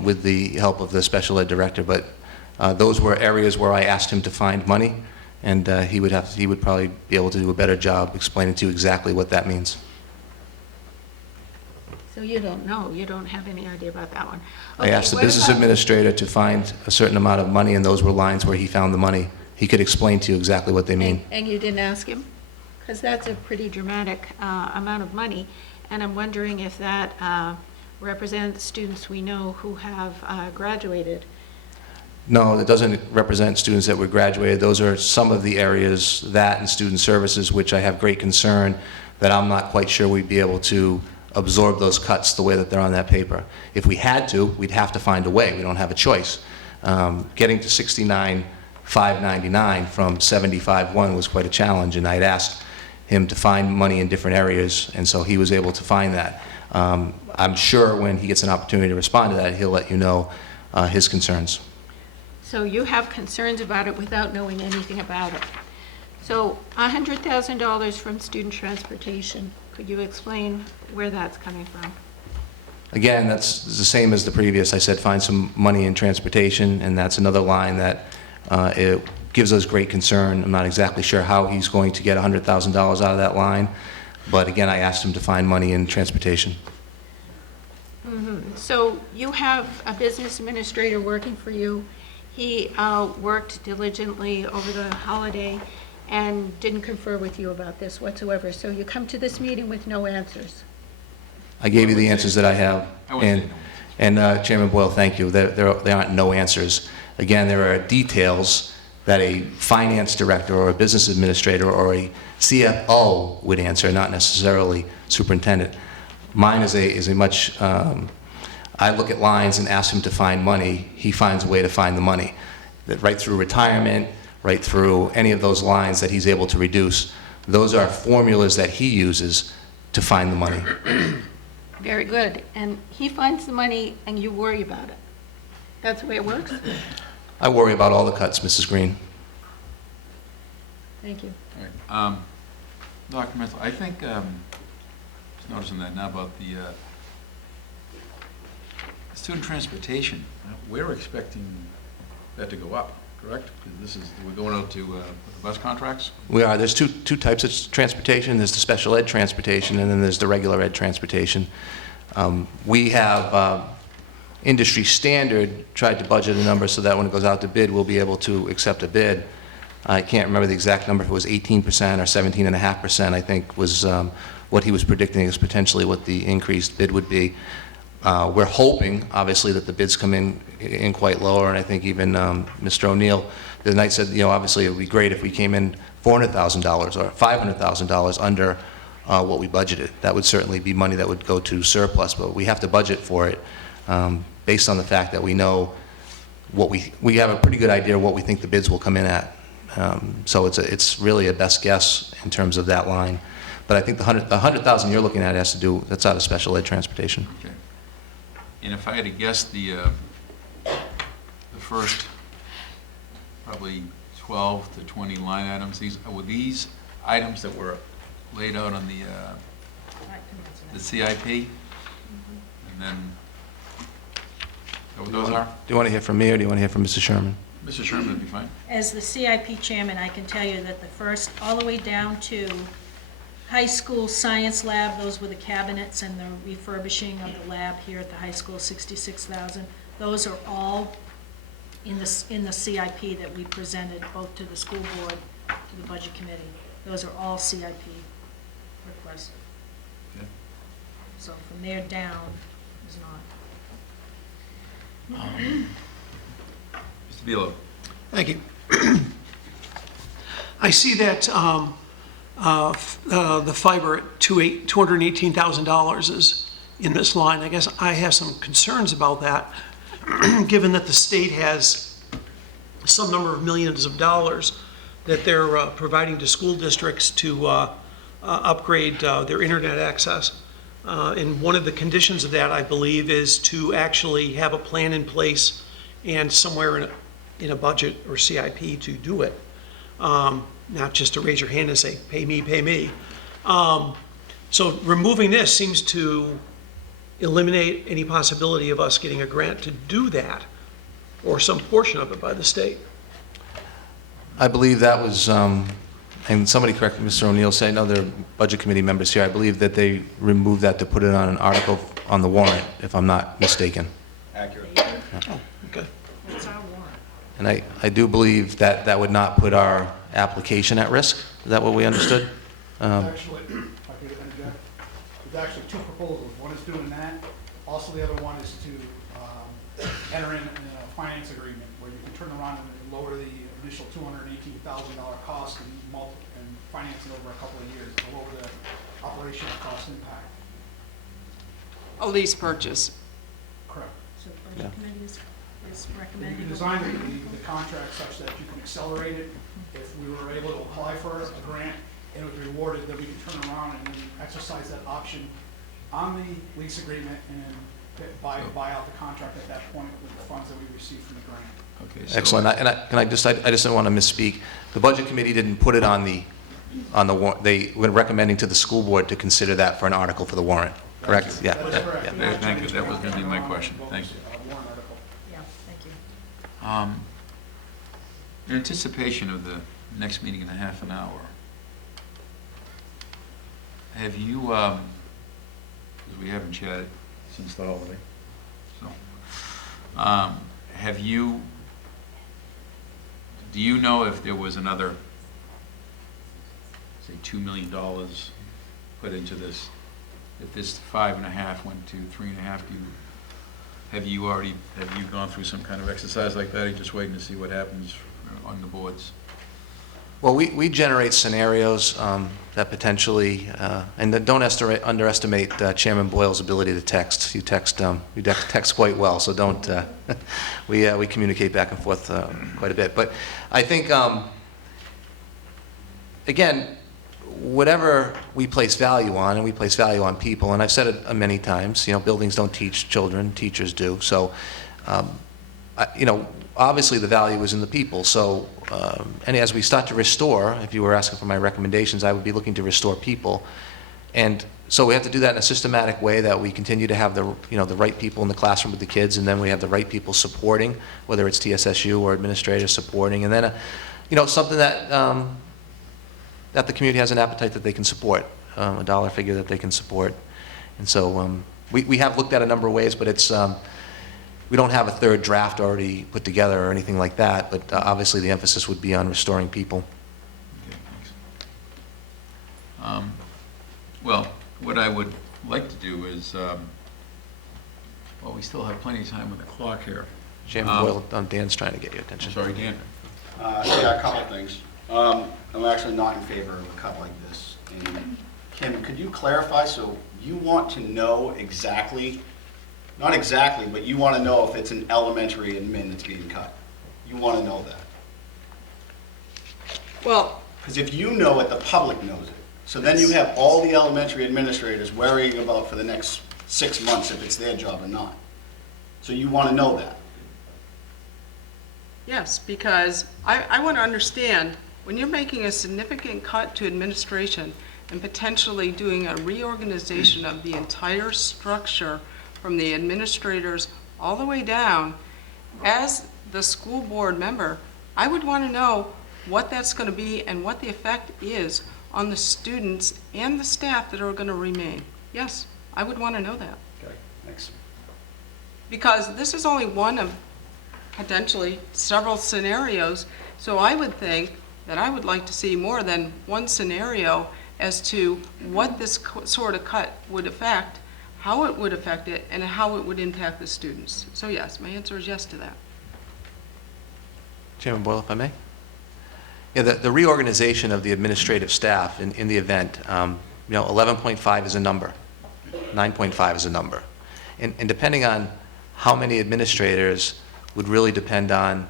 with the help of the special ed director. But those were areas where I asked him to find money, and he would probably be able to do a better job explaining to you exactly what that means. So you don't know, you don't have any idea about that one. I Okay, asked the what business about- administrator to find a certain amount of money, and those were lines where he found the money. He could explain to you exactly what they mean. And you didn't ask him? Because that's a pretty dramatic amount of money, and I'm wondering if that represents students we know who have graduated. No, it doesn't represent students that were graduated. Those are some of the areas, that and student services, which I have great concern that I'm not quite sure we'd be able to absorb those cuts the way that they're on that paper. If we had to, we'd have to find a way. We don't have a choice. Getting to 69,599 from 75,1 was quite a challenge, and I'd asked him to find money in different areas, and so he was able to find that. I'm sure when he gets an opportunity to respond to that, he'll let you know his concerns. So you have concerns about it without knowing anything about it. So $100,000 from student transportation, could you explain where that's coming from? Again, that's the same as the previous. I said find some money in transportation, and that's another line that it gives us great concern. I'm not exactly sure how he's going to get $100,000 out of that line, but again, I asked him to find money in transportation. So you have a business administrator working for you. He worked diligently over the holiday and didn't confer with you about this whatsoever. So you come to this meeting with no answers. I gave you the answers that I have, I wouldn't say no and Chairman Boyle, thank you. There aren't no answers. Again, there are details that a finance director or a business administrator or a CFO would answer, not necessarily superintendent. Mine is a much, I look at lines and ask him to find money. He finds a way to find the money. That right through retirement, right through any of those lines that he's able to reduce, those are formulas that he uses to find the money. Very good. And he finds the money and you worry about it. That's the way it works? I worry about all the cuts, Mrs. Green. Thank you. All right. Dr. Mithel, I think, just noticing that now about the student transportation. We're expecting that to go up, correct? Because we're going out to the bus contracts? We are. There's two types of transportation. There's the special ed transportation, and then there's the regular ed transportation. We have industry standard tried to budget a number so that when it goes out to bid, we'll be able to accept a bid. I can't remember the exact number, if it was 18% or 17.5%, I think was what he was predicting is potentially what the increased bid would be. We're hoping, obviously, that the bids come in quite lower, and I think even Mr. O'Neill the other night said, obviously it would be great if we came in $400,000 or $500,000 under what we budgeted. That would certainly be money that would go to surplus, but we have to budget for it based on the fact that we know what we have a pretty good idea of what we think the bids will come in at. So it's really a best guess in terms of that line. But I think the 100,000 you're looking at has to do, that's out of special ed transportation. Okay. And if I had to guess the first probably 12 to 20 line items, were these items that were laid out on the CIP? And then, those are? Do you want to hear from me or do you want to hear from Mr. Sherman? Mr. Sherman would be fine. As the CIP chairman, I can tell you that the first, all the way down to high school science lab, those were the cabinets and the refurbishing of the lab here at the high school, 66,000. Those are all in the CIP that we presented both to the school board, to the budget committee. Those are all CIP requests. Okay. So from there down is not. Mr. Bealow. Thank you. I see that the fiber at $218,000 is in this line. I guess I have some concerns about that, given that the state has some number of millions of dollars that they're providing to school districts to upgrade their internet access. And one of the conditions of that, I believe, is to actually have a plan in place and somewhere in a budget or CIP to do it. Not just to raise your hand and say, pay me, pay me. So removing this seems to eliminate any possibility of us getting a grant to do that, or some portion of it by the state. I believe that was, and somebody correct me, Mr. O'Neill, say, no, they're budget committee members here. I believe that they removed that to put it on an article on the warrant, if I'm not mistaken. Accurate. Oh, okay. It's our warrant. And I do believe that that would not put our application at risk. Is that what we understood? Actually, if I could interject, there's actually two proposals. One is doing that. Also, the other one is to enter in a finance agreement where you can turn around and lower the initial $218,000 cost and finance it over a couple of years to lower the operational cost impact. A lease purchase. Correct. So the budget committee is You recommending. can design the contract such that you can accelerate it. If we were able to apply for a grant and it was rewarded, then we can turn around and then exercise that option on the lease agreement and buy out the contract at that point with the funds that we received from the grant. Okay, so- Excellent. I just don't want to misspeak. The budget committee didn't put it on the warrant. They were recommending to the school board to consider that for an article for the warrant, correct? Yeah. That is yeah, correct. yeah. Thank you. That was going to be my question. Thank you. Warrant article. Yeah, thank you. In anticipation of the next meeting in a half an hour, have you, because we haven't chatted since the holiday, so, do you know if there was another, say, $2 million put into this? If this 5.5 went to 3.5, have you gone through some kind of exercise like that, or just waiting to see what happens on the boards? Well, we generate scenarios that potentially, and don't underestimate Chairman Boyle's ability to text. You text quite well, so don't. We communicate back and forth quite a bit. But I think, again, whatever we place value on, and we place value on people, and I've said it many times, buildings don't teach children, teachers do. So, obviously the value is in the people. So, and as we start to restore, if you were asking for my recommendations, I would be looking to restore people. And so we have to do that in a systematic way, that we continue to have the right people in the classroom with the kids, and then we have the right people supporting, whether it's TSSU or administrators supporting, and then, something that that the community has an appetite that they can support, a dollar figure that they can support. And so we have looked at a number of ways, but it's, we don't have a third draft already put together or anything like that, but obviously the emphasis would be on restoring people. Okay, thanks. Well, what I would like to do is, well, we still have plenty of time on the clock here. Chairman Boyle, Dan's trying to get your attention. Sorry, Dan. Yeah, a couple things. I'm actually not in favor of a cut like this. And Kim, could you clarify, so you want to know exactly Not exactly, but you want to know if it's an elementary admin that's being cut. You want to know that. Well, Because if you know it, the public knows it. So then you have all the elementary administrators worrying about for the next 6 months if it's their job or not. So you want to know that. yes, because I want to understand, when you're making a significant cut to administration and potentially doing a reorganization of the entire structure from the administrators all the way down, as the school board member, I would want to know what that's going to be and what the effect is on the students and the staff that are going to remain. Yes, I would want to know that. Okay, thanks. Because this is only one of potentially several scenarios, so I would think that I would like to see more than one scenario as to what this sort of cut would affect, how it would affect it, and how it would impact the students. So yes, my answer is yes to that. Chairman Boyle, if I may? Yeah, the reorganization of the administrative staff in the event, 11.5 is a number, 9.5 is a number. And depending on how many administrators would really depend on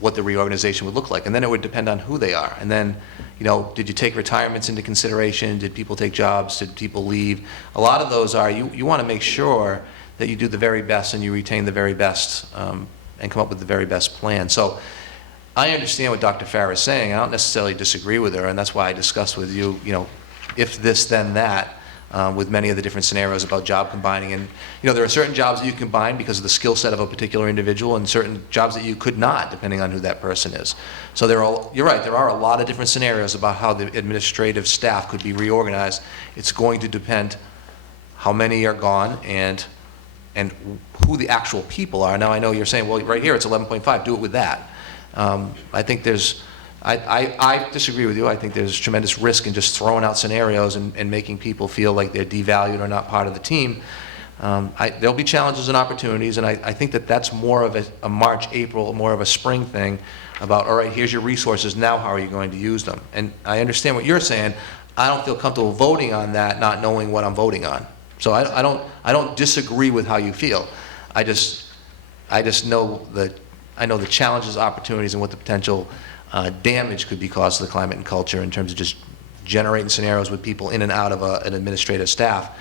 what the reorganization would look like. And then it would depend on who they are. And then, did you take retirements into consideration? Did people take jobs? Did people leave? A lot of those are, you want to make sure that you do the very best and you retain the very best and come up with the very best plan. So I understand what Dr. Farah is saying. I don't necessarily disagree with her, and that's why I discussed with you, if this, then that, with many of the different scenarios about job combining. And, there are certain jobs that you combine because of the skill set of a particular individual, and certain jobs that you could not, depending on who that person is. So you're right, there are a lot of different scenarios about how the administrative staff could be reorganized. It's going to depend how many are gone and who the actual people are. Now, I know you're saying, well, right here, it's 11.5, do it with that. I think I disagree with you. I think there's tremendous risk in just throwing out scenarios and making people feel like they're devalued or not part of the team. There'll be challenges and opportunities, and I think that's more of a March, April, more of a spring thing about, all right, here's your resources, now how are you going to use them? And I understand what you're saying. I don't feel comfortable voting on that, not knowing what I'm voting on. So I don't disagree with how you feel. I just know that I know the challenges, opportunities, and what the potential damage could be caused to the climate and culture in terms of just generating scenarios with people in and out of an administrative staff.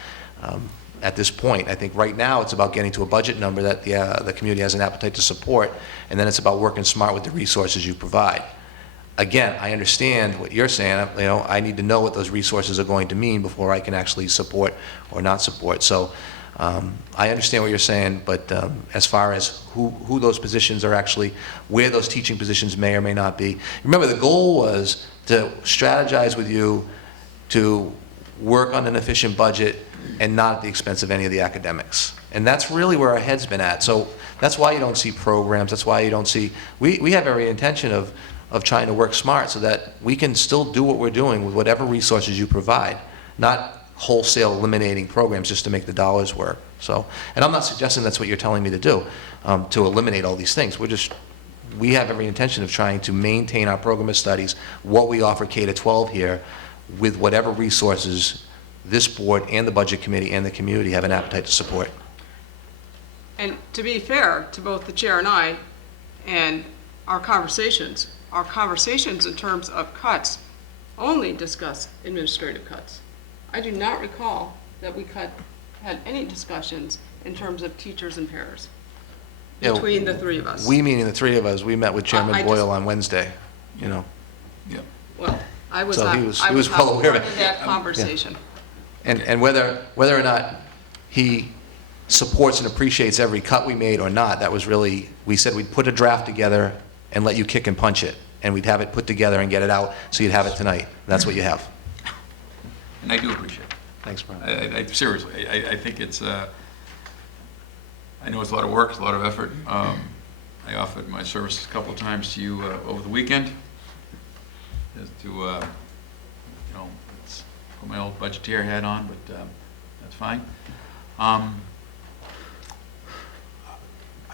At this point, I think right now it's about getting to a budget number that the community has an appetite to support, and then it's about working smart with the resources you provide. Again, I understand what you're saying. I need to know what those resources are going to mean before I can actually support or not support. So I understand what you're saying, but as far as who those positions are actually, where those teaching positions may or may not be. Remember, the goal was to strategize with you to work on an efficient budget and not at the expense of any of the academics. And that's really where our head's been at. So that's why you don't see programs. That's why you don't see, we have every intention of trying to work smart so that we can still do what we're doing with whatever resources you provide, not wholesale eliminating programs just to make the dollars work. So, and I'm not suggesting that's what you're telling me to do, to eliminate all these things. We have every intention of trying to maintain our program of studies, what we offer K-12 here, with whatever resources this board and the budget committee and the community have an appetite to support. And to be fair to both the chair and I, and our conversations in terms of cuts only discuss administrative cuts. I do not recall that we had any discussions in terms of teachers and paras between the three of us. We, meaning the three of us, we met with Chairman I just- Boyle on Wednesday, Yeah. Well, I was So not, he was- I he was was well not aware part of of it. that conversation. And whether or not he supports and appreciates every cut we made or not, that was really, we said we'd put a draft together and let you kick and punch it, and we'd have it put together and get it out, so you'd have it tonight. That's what you have. And I do appreciate it. Thanks, Brian. I seriously, I think it's, I know it's a lot of work, it's a lot of effort. I offered my services a couple of times to you over the weekend, as to, let's put my old budgeteer hat on, but that's fine. I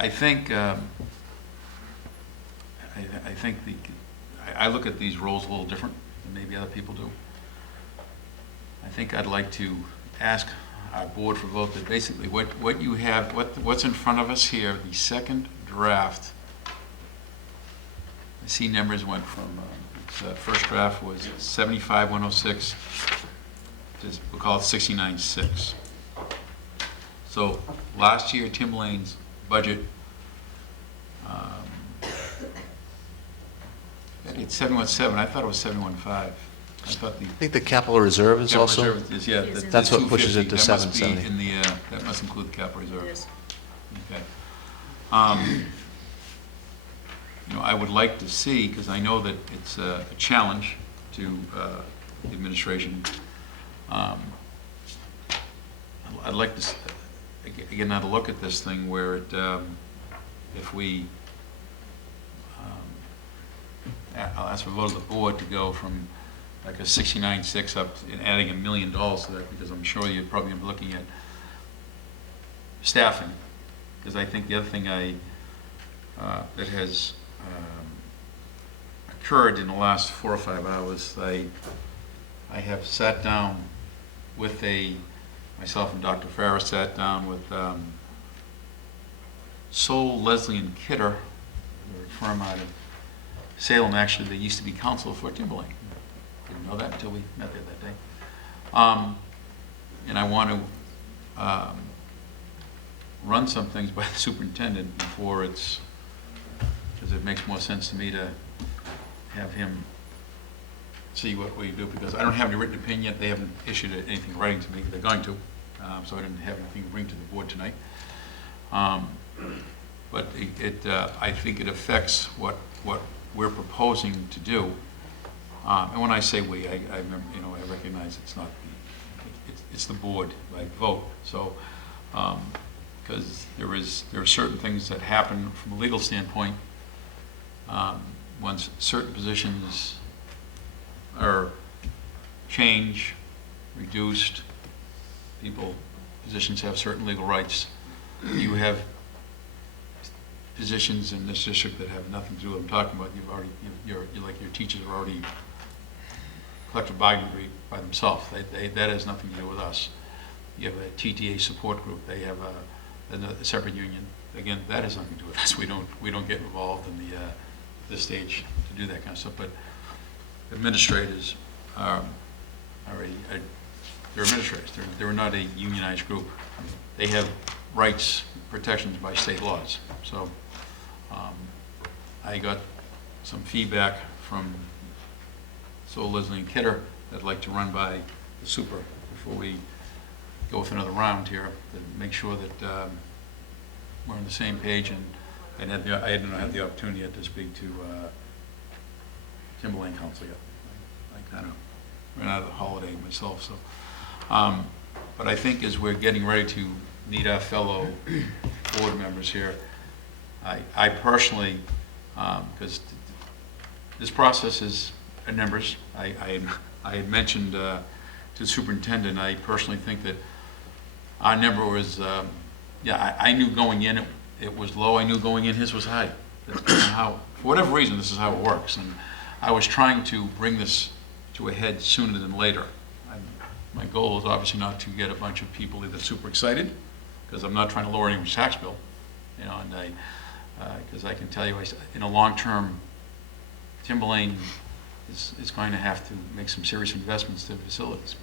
think, I look at these roles a little different than maybe other people do. I think I'd like to ask our board for vote that basically what you have, what's in front of us here, the second draft, I see numbers went from, first draft was 75,106, we'll call it 69,6. So last year, Tim Lane's budget, it's 71,7, I thought it was 71,5. I thought the I think the capital reserve is capital also, reserve is, yeah, Is in that's what pushes it to 250. That must be 770. in the, that must include the capital reserve. Yes. Okay. You know, I would like to see, because I know that it's a challenge to the administration. I'd like to, again, now to look at this thing where it, if we, I'll ask for a vote of the board to go from like a 69.6 up and adding $1 million to that, because I'm sure you're probably looking at staffing. Because I think the other thing that has occurred in the last 4 or 5 hours, I have sat down with myself and Dr. Farrar sat down with Sol, Leslie, and Kidder, they're a firm out of Salem. Actually, they used to be counsel for Timberlake. Didn't know that until we met there that day. And I want to run some things by the superintendent before it's, because it makes more sense to me to have him see what we do, because I don't have any written opinion yet. They haven't issued anything in writing to me. They're going to, so I didn't have anything to bring to the board tonight. But I think it affects what we're proposing to do. And when I say we, I remember, you know, I recognize it's not it's the board by vote. So, because there are certain things that happen from a legal standpoint once certain positions are changed, reduced, positions have certain legal rights. You have positions in this district that have nothing to do with what I'm talking about. You're like your teachers are already collective bargaining agreement by themselves. That has nothing to do with us. You have a TTA support group. They have a separate union. Again, that has nothing to do with us. We don't get involved in this stage to do that kind of stuff. But administrators are they're administrators. They're not a unionized group. They have rights, protections by state laws. So I got some feedback from Sol, Leslie, and Kidder that I'd like to run by the super before we go with another round here, to make sure that we're on the same page. And I didn't have the opportunity yet to speak to Timberlake Council yet. I kind of ran out of the holiday myself. So, but I think as we're getting ready to meet our fellow board members here, I personally, because this process is numbers. I had mentioned to the superintendent, I personally think that our number was, I knew going in it was low. I knew going in his was high. That's kind of how, for whatever reason, this is how it works. And I was trying to bring this to a head sooner than later. My goal is obviously not to get a bunch of people either super excited, because I'm not trying to lower anyone's tax bill, you know, and because I can tell you, in a long term, Timberlake is going to have to make some serious investments to facilities.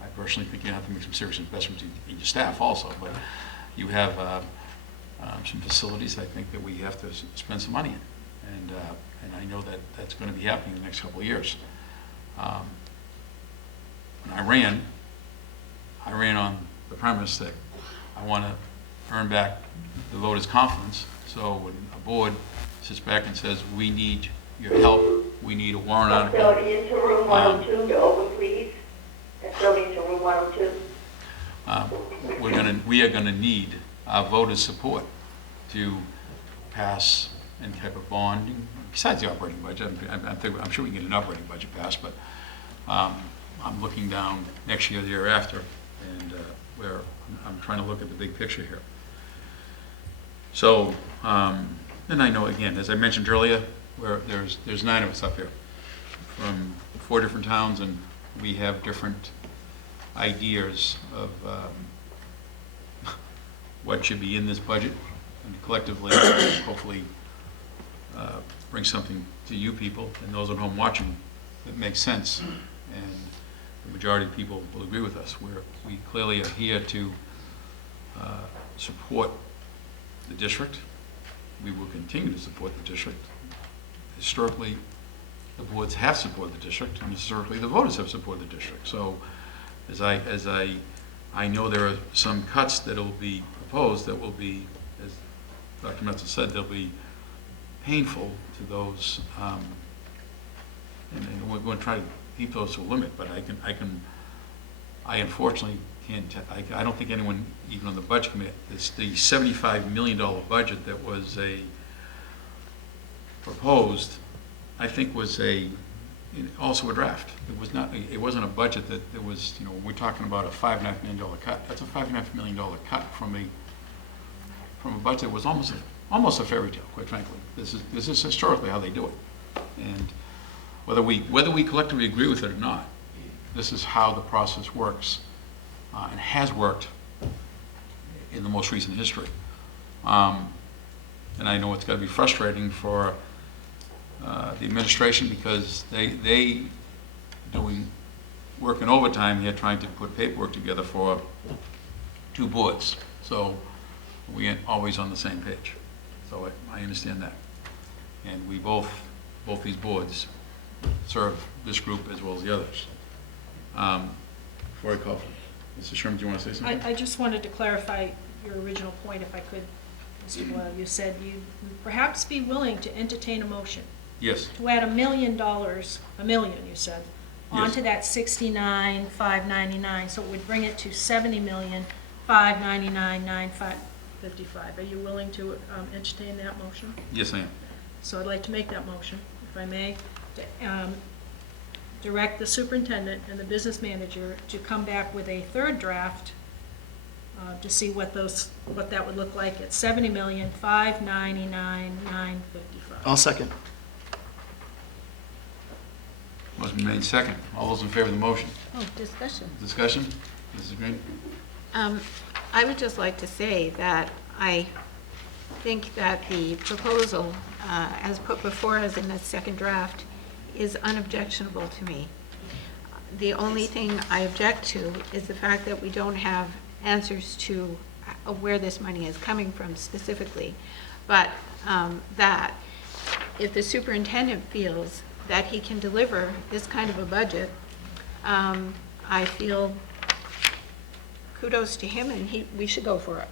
I personally think you have to make some serious investments in your staff also, but you have some facilities I think that we have to spend some money in, and I know that that's going to be happening in the next couple of years. And I ran on the premise that I want to earn back the voters' confidence. So when a board sits back and says, we need your help, we need a warrant article. Facility into room 102 to open, please. Facility into room 102. We are going to need our voters' support to pass any type of bond, besides the operating budget. I'm sure we can get an operating budget passed, but I'm looking down next year, the year after, and where I'm trying to look at the big picture here. So, and I know, again, as I mentioned earlier, where there's 9 of us up here from 4 different towns, and we have different ideas of what should be in this budget, and collectively, hopefully, bring something to you people and those at home watching that makes sense. And the majority of people will agree with us. We clearly are here to support the district. We will continue to support the district. Historically, the boards have supported the district, and historically, the voters have supported the district. So, as I know there are some cuts that will be proposed that will be, as Dr. Metzel said, they'll be painful to those, and we're going to try to keep those to a limit. But I unfortunately can't. I don't think anyone, even on the budget committee, the $75 million budget that was proposed, I think was also a draft. It wasn't a budget that it was, we're talking about a $5.5 million cut. That's a $5.5 million cut from a budget that was almost a fairy tale, quite frankly. This is historically how they do it. And whether we collectively agree with it or not, this is how the process works, and has worked in the most recent history. And I know it's got to be frustrating for the administration, because they working overtime here trying to put paperwork together for 2 boards. So we ain't always on the same page. So I understand that. And we both these boards serve this group as well as the others. Before I call, Mr. Sherman, do you want to say something? I just wanted to clarify your original point, if I could, Mr. Boyle. You said you'd perhaps be willing to entertain a motion Yes. to add $1 million, $1 million, you said, Yes. onto that 69,599, so it would bring it to 70,599,955. Are you willing to entertain that motion? Yes, I am. So I'd like to make that motion, if I may, to direct the superintendent and the business manager to come back with a third draft to see what that would look like at $70,599,955. I'll second. Motion been made second. All those in favor of the motion? Oh, discussion. Discussion? Mrs. Green? I would just like to say that I think that the proposal, as put before us in the second draft, is unobjectionable to me. The only thing I object to is the fact that we don't have answers to where this money is coming from specifically. But that if the superintendent feels that he can deliver this kind of a budget, I feel kudos to him, and we should go for it.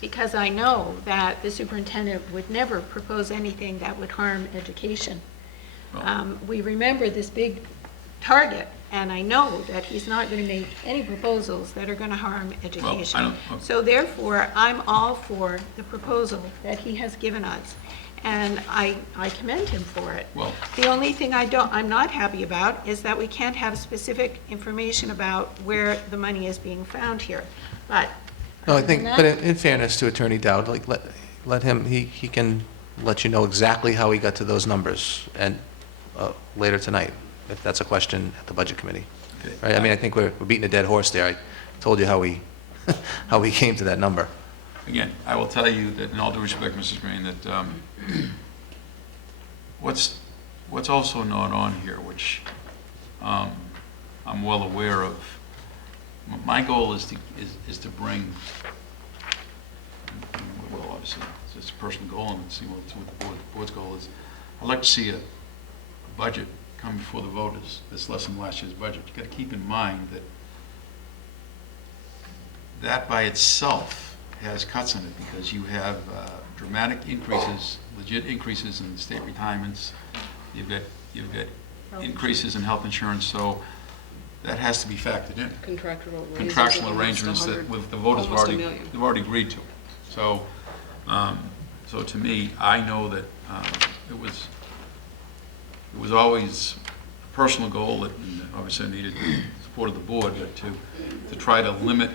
Because I know that the superintendent would never propose anything that would harm education. We remember this big target, and I know that he's not going to make any proposals that are going to harm education. So therefore, I'm all for the proposal that he has given us, and I commend him for it. Well, The only thing I'm not happy about is that we can't have specific information about where the money is being found here. But No, I other think, than but that- in fairness to Attorney Dowd, like, let him, he can let you know exactly how he got to those numbers, and later tonight, if that's a question at the Budget Committee. okay. Right, I mean, I think we're beating a dead horse there. I told you how we, how we came to that number. Again, I will tell you that, in all due respect, Mrs. Green, that what's also not on here, which I'm well aware of, my goal is to bring, well, obviously, it's just a personal goal, and see what the board's goal is. I'd like to see a budget come before the voters that's less than last year's budget. You've got to keep in mind that by itself has cuts in it, because you have dramatic increases, legit increases in state retirements. You've got increases in health insurance, so that has to be factored in. Contractual Contractual arrangements that the voters have almost $1 million. they've already agreed to. So, so to me, I know that it was always a personal goal that, and obviously I needed support of the board, but to try to limit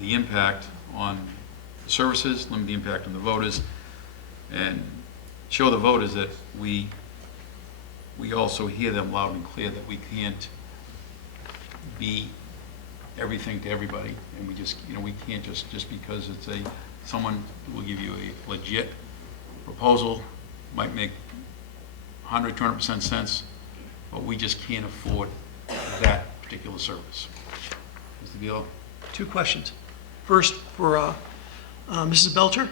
the impact on the services, limit the impact on the voters, and show the voters that we also hear them loud and clear, that we can't be everything to everybody, and we just, we can't just because it's someone will give you a legit proposal, might make 100, 200% sense, but we just can't afford that particular service. Mr. Gillo? 2 questions. First, for Mrs. Belcher.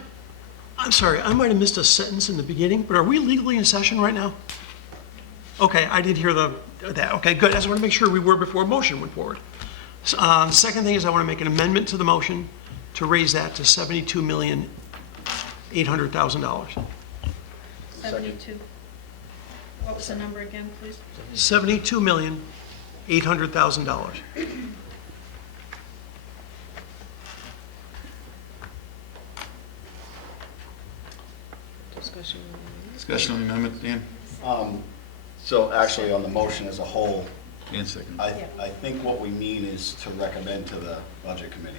I'm sorry, I might have missed a sentence in the beginning, but are we legally in session right now? Okay, I did hear that. Okay, good. I just want to make sure we were before a motion went forward. Second thing is I want to make an amendment to the motion to raise that to $72,800,000. 72. What was the number again, please? $72,800,000. Discussion. Discussion on the amendment, Dan? So actually, on the motion as a whole, Dan second. I think what we mean is to recommend to the budget committee.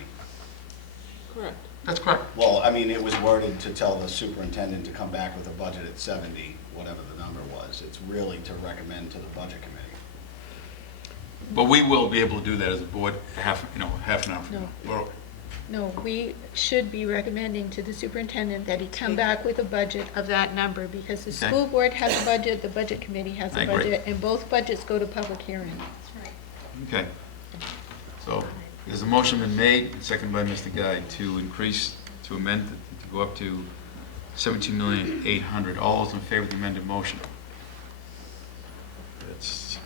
Correct. That's correct. Well, I mean, it was worded to tell the superintendent to come back with a budget at 70, whatever the number was. It's really to recommend to the budget committee. But we will be able to do that as a board half an hour from now. Well, No, we should be recommending to the superintendent that he come back with a budget of that number, because the Okay. school board has a budget, the budget committee has I a agree. budget, and both budgets go to public hearing. Okay. So there's a motion been made, and seconded by Mr. Guy, to amend, to go up to $17,800,000. All those in favor of the amended motion? That's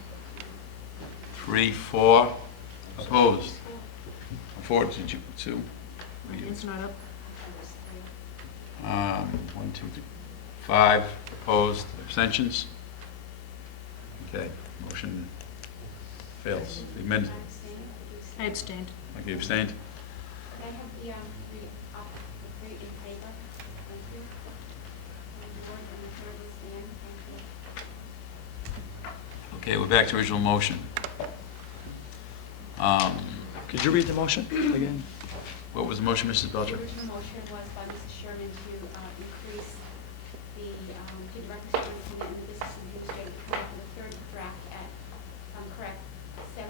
3, 4, opposed. 4, did you, Sue? Were you? It's not up. 1, 2, 3, 5, opposed, abstentions? Okay, motion fails. Amended, I abstained. okay, abstained? Can I have the three in favor? Thank you. And the board, and the third is Dan. Thank you. Okay, we're back to original motion. Could you read the motion again? What was the motion, Mrs. The Belcher? original motion was by Mrs. Sherman to increase the kid records committee and the business administrator to come up with a third draft at, if I'm correct,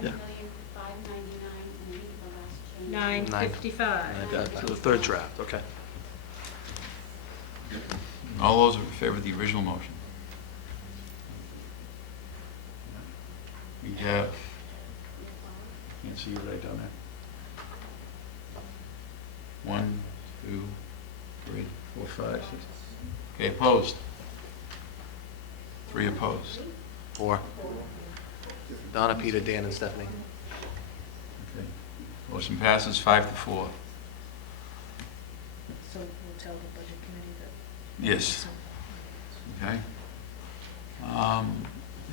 $7,599,000, and I think the last change. 955. So the third draft, okay. All those are in favor of the original motion? We have, can't see you right down there. 1, 2, 3, 4, 5, 6. Okay, opposed? 3 opposed. 4. Donna, Peter, Dan, and Stephanie. Okay. Motion passes 5 to 4. So we'll tell the budget committee that. Yes. Okay.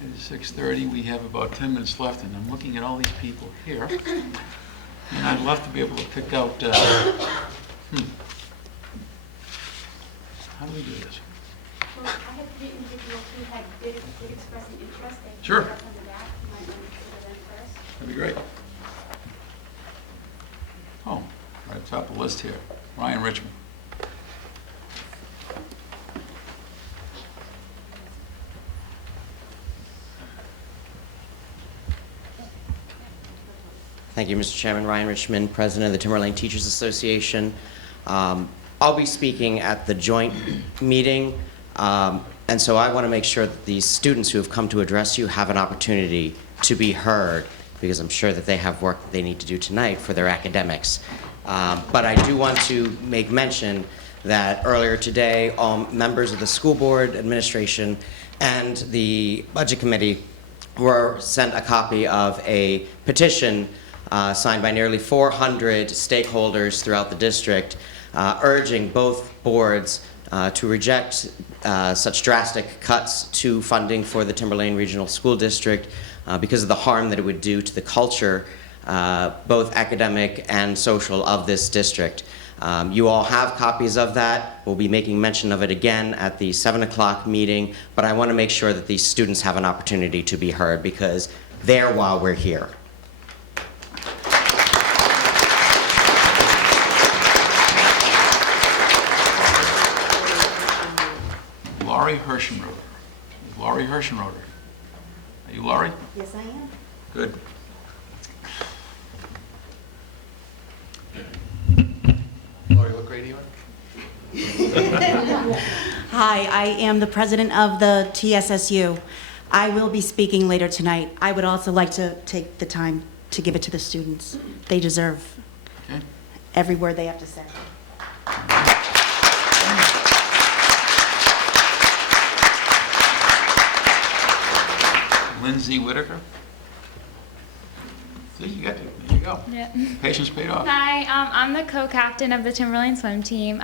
It is 6:30. We have about 10 minutes left, and I'm looking at all these people here. And I'd love to be able to pick out, how do we do this? Well, I have three individuals who did express an interest. They can Sure. start from the back. You might want to consider them first. That'd be great. Oh, right at the top of the list here, Ryan Richmond. Thank you, Mr. Chairman. Ryan Richmond, President of the Timberlane Teachers Association. I'll be speaking at the joint meeting, and so I want to make sure that these students who have come to address you have an opportunity to be heard, because I'm sure that they have work that they need to do tonight for their academics. But I do want to make mention that earlier today, all members of the school board, administration, and the budget committee were sent a copy of a petition signed by nearly 400 stakeholders throughout the district, urging both boards to reject such drastic cuts to funding for the Timberlane Regional School District because of the harm that it would do to the culture, both academic and social, of this district. You all have copies of that. We'll be making mention of it again at the 7 o'clock meeting, but I want to make sure that these students have an opportunity to be heard, because they're while we're here. Laurie Hirschenroder. Laurie Hirschenroder. Are you Laurie? Yes, I am. Good. Hi, I am the president of the TSSU. I will be speaking later tonight. I would also like to take the time to give it to the students. They deserve Okay. every word they have to say. Lindsay Whitaker? See, you got it. There you go. Yeah. Patience paid off. Hi, I'm the co-captain of the Timberlane swim team,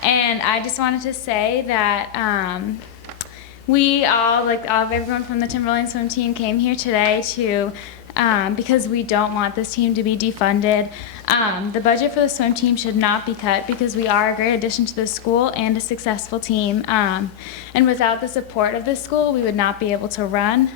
and I just wanted to say that we all, everyone from the Timberlane swim team came here today to, because we don't want this team to be defunded. The budget for the swim team should not be cut because we are a great addition to the school and a successful team. And without the support of the school, we would not be able to run.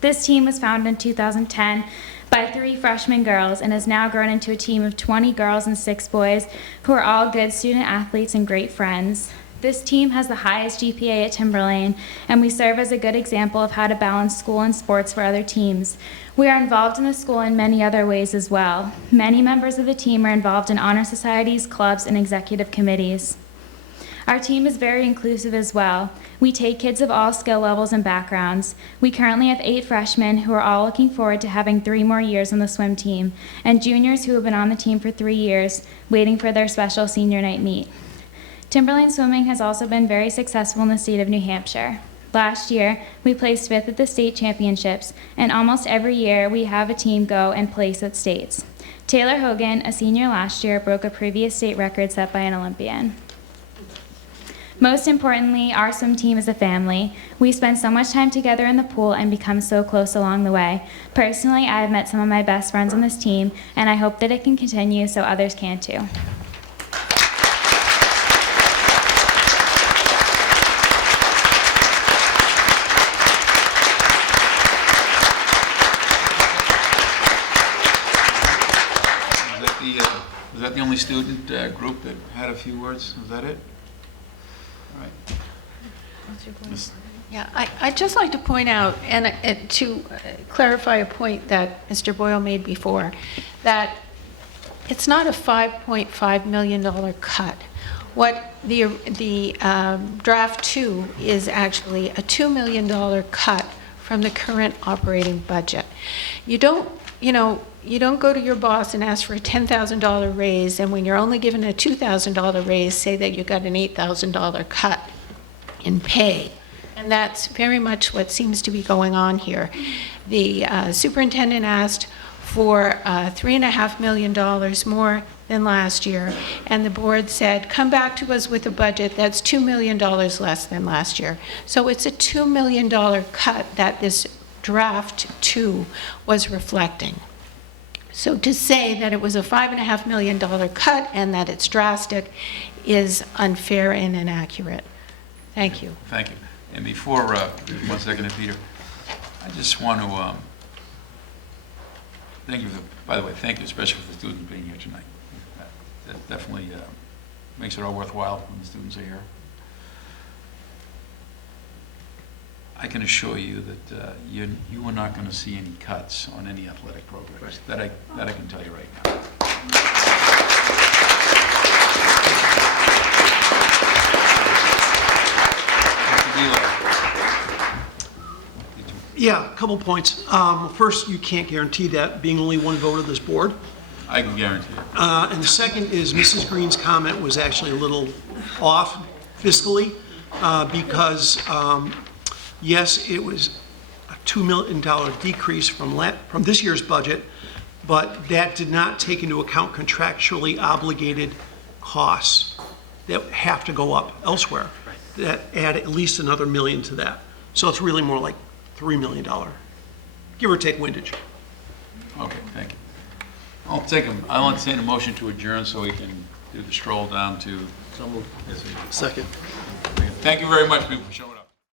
This team was founded in 2010 by 3 freshman girls and has now grown into a team of 20 girls and 6 boys who are all good student athletes and great friends. This team has the highest GPA at Timberlane, and we serve as a good example of how to balance school and sports for other teams. We are involved in the school in many other ways as well. Many members of the team are involved in honor societies, clubs, and executive committees. Our team is very inclusive as well. We take kids of all skill levels and backgrounds. We currently have 8 freshmen who are all looking forward to having 3 more years on the swim team, and juniors who have been on the team for 3 years, waiting for their special senior night meet. Timberlane swimming has also been very successful in the state of New Hampshire. Last year, we placed 5th at the state championships, and almost every year we have a team go and place at states. Taylor Hogan, a senior last year, broke a previous state record set by an Olympian. Most importantly, our swim team is a family. We spend so much time together in the pool and become so close along the way. Personally, I have met some of my best friends on this team, and I hope that it can continue so others can too. Was that the only student group that had a few words? Was that it? All right. Yeah, I'd just like to point out, and to clarify a point that Mr. Boyle made before, that it's not a $5.5 million cut. What the draft 2 is actually a $2 million cut from the current operating budget. You don't go to your boss and ask for a $10,000 raise, and when you're only given a $2,000 raise, say that you got an $8,000 cut in pay. And that's very much what seems to be going on here. The superintendent asked for $3.5 million more than last year, and the board said, come back to us with a budget that's $2 million less than last year. So it's a $2 million cut that this draft 2 was reflecting. So to say that it was a $5.5 million cut and that it's drastic is unfair and inaccurate. Thank you. Thank you. And before, 1 second, Peter, I just want to thank you, by the way, thank you especially for the students being here tonight. That definitely makes it all worthwhile when the students are here. I can assure you that you are not going to see any cuts on any athletic programs. That I can tell you right now. Yeah, a couple points. First, you can't guarantee that, being only one vote of this board. I can guarantee it. And the second is Mrs. Green's comment was actually a little off fiscally because, yes, it was a $2 million decrease from this year's budget, but that did not take into account contractually obligated costs that have to go up elsewhere that add at least another $1 million to that. So it's really more like $3 million, give or take windage. Okay, thank you. I'll entertain a motion to adjourn so we can do the stroll down to. So moved. Yes, sir. Second. Thank you very much, people, for showing up.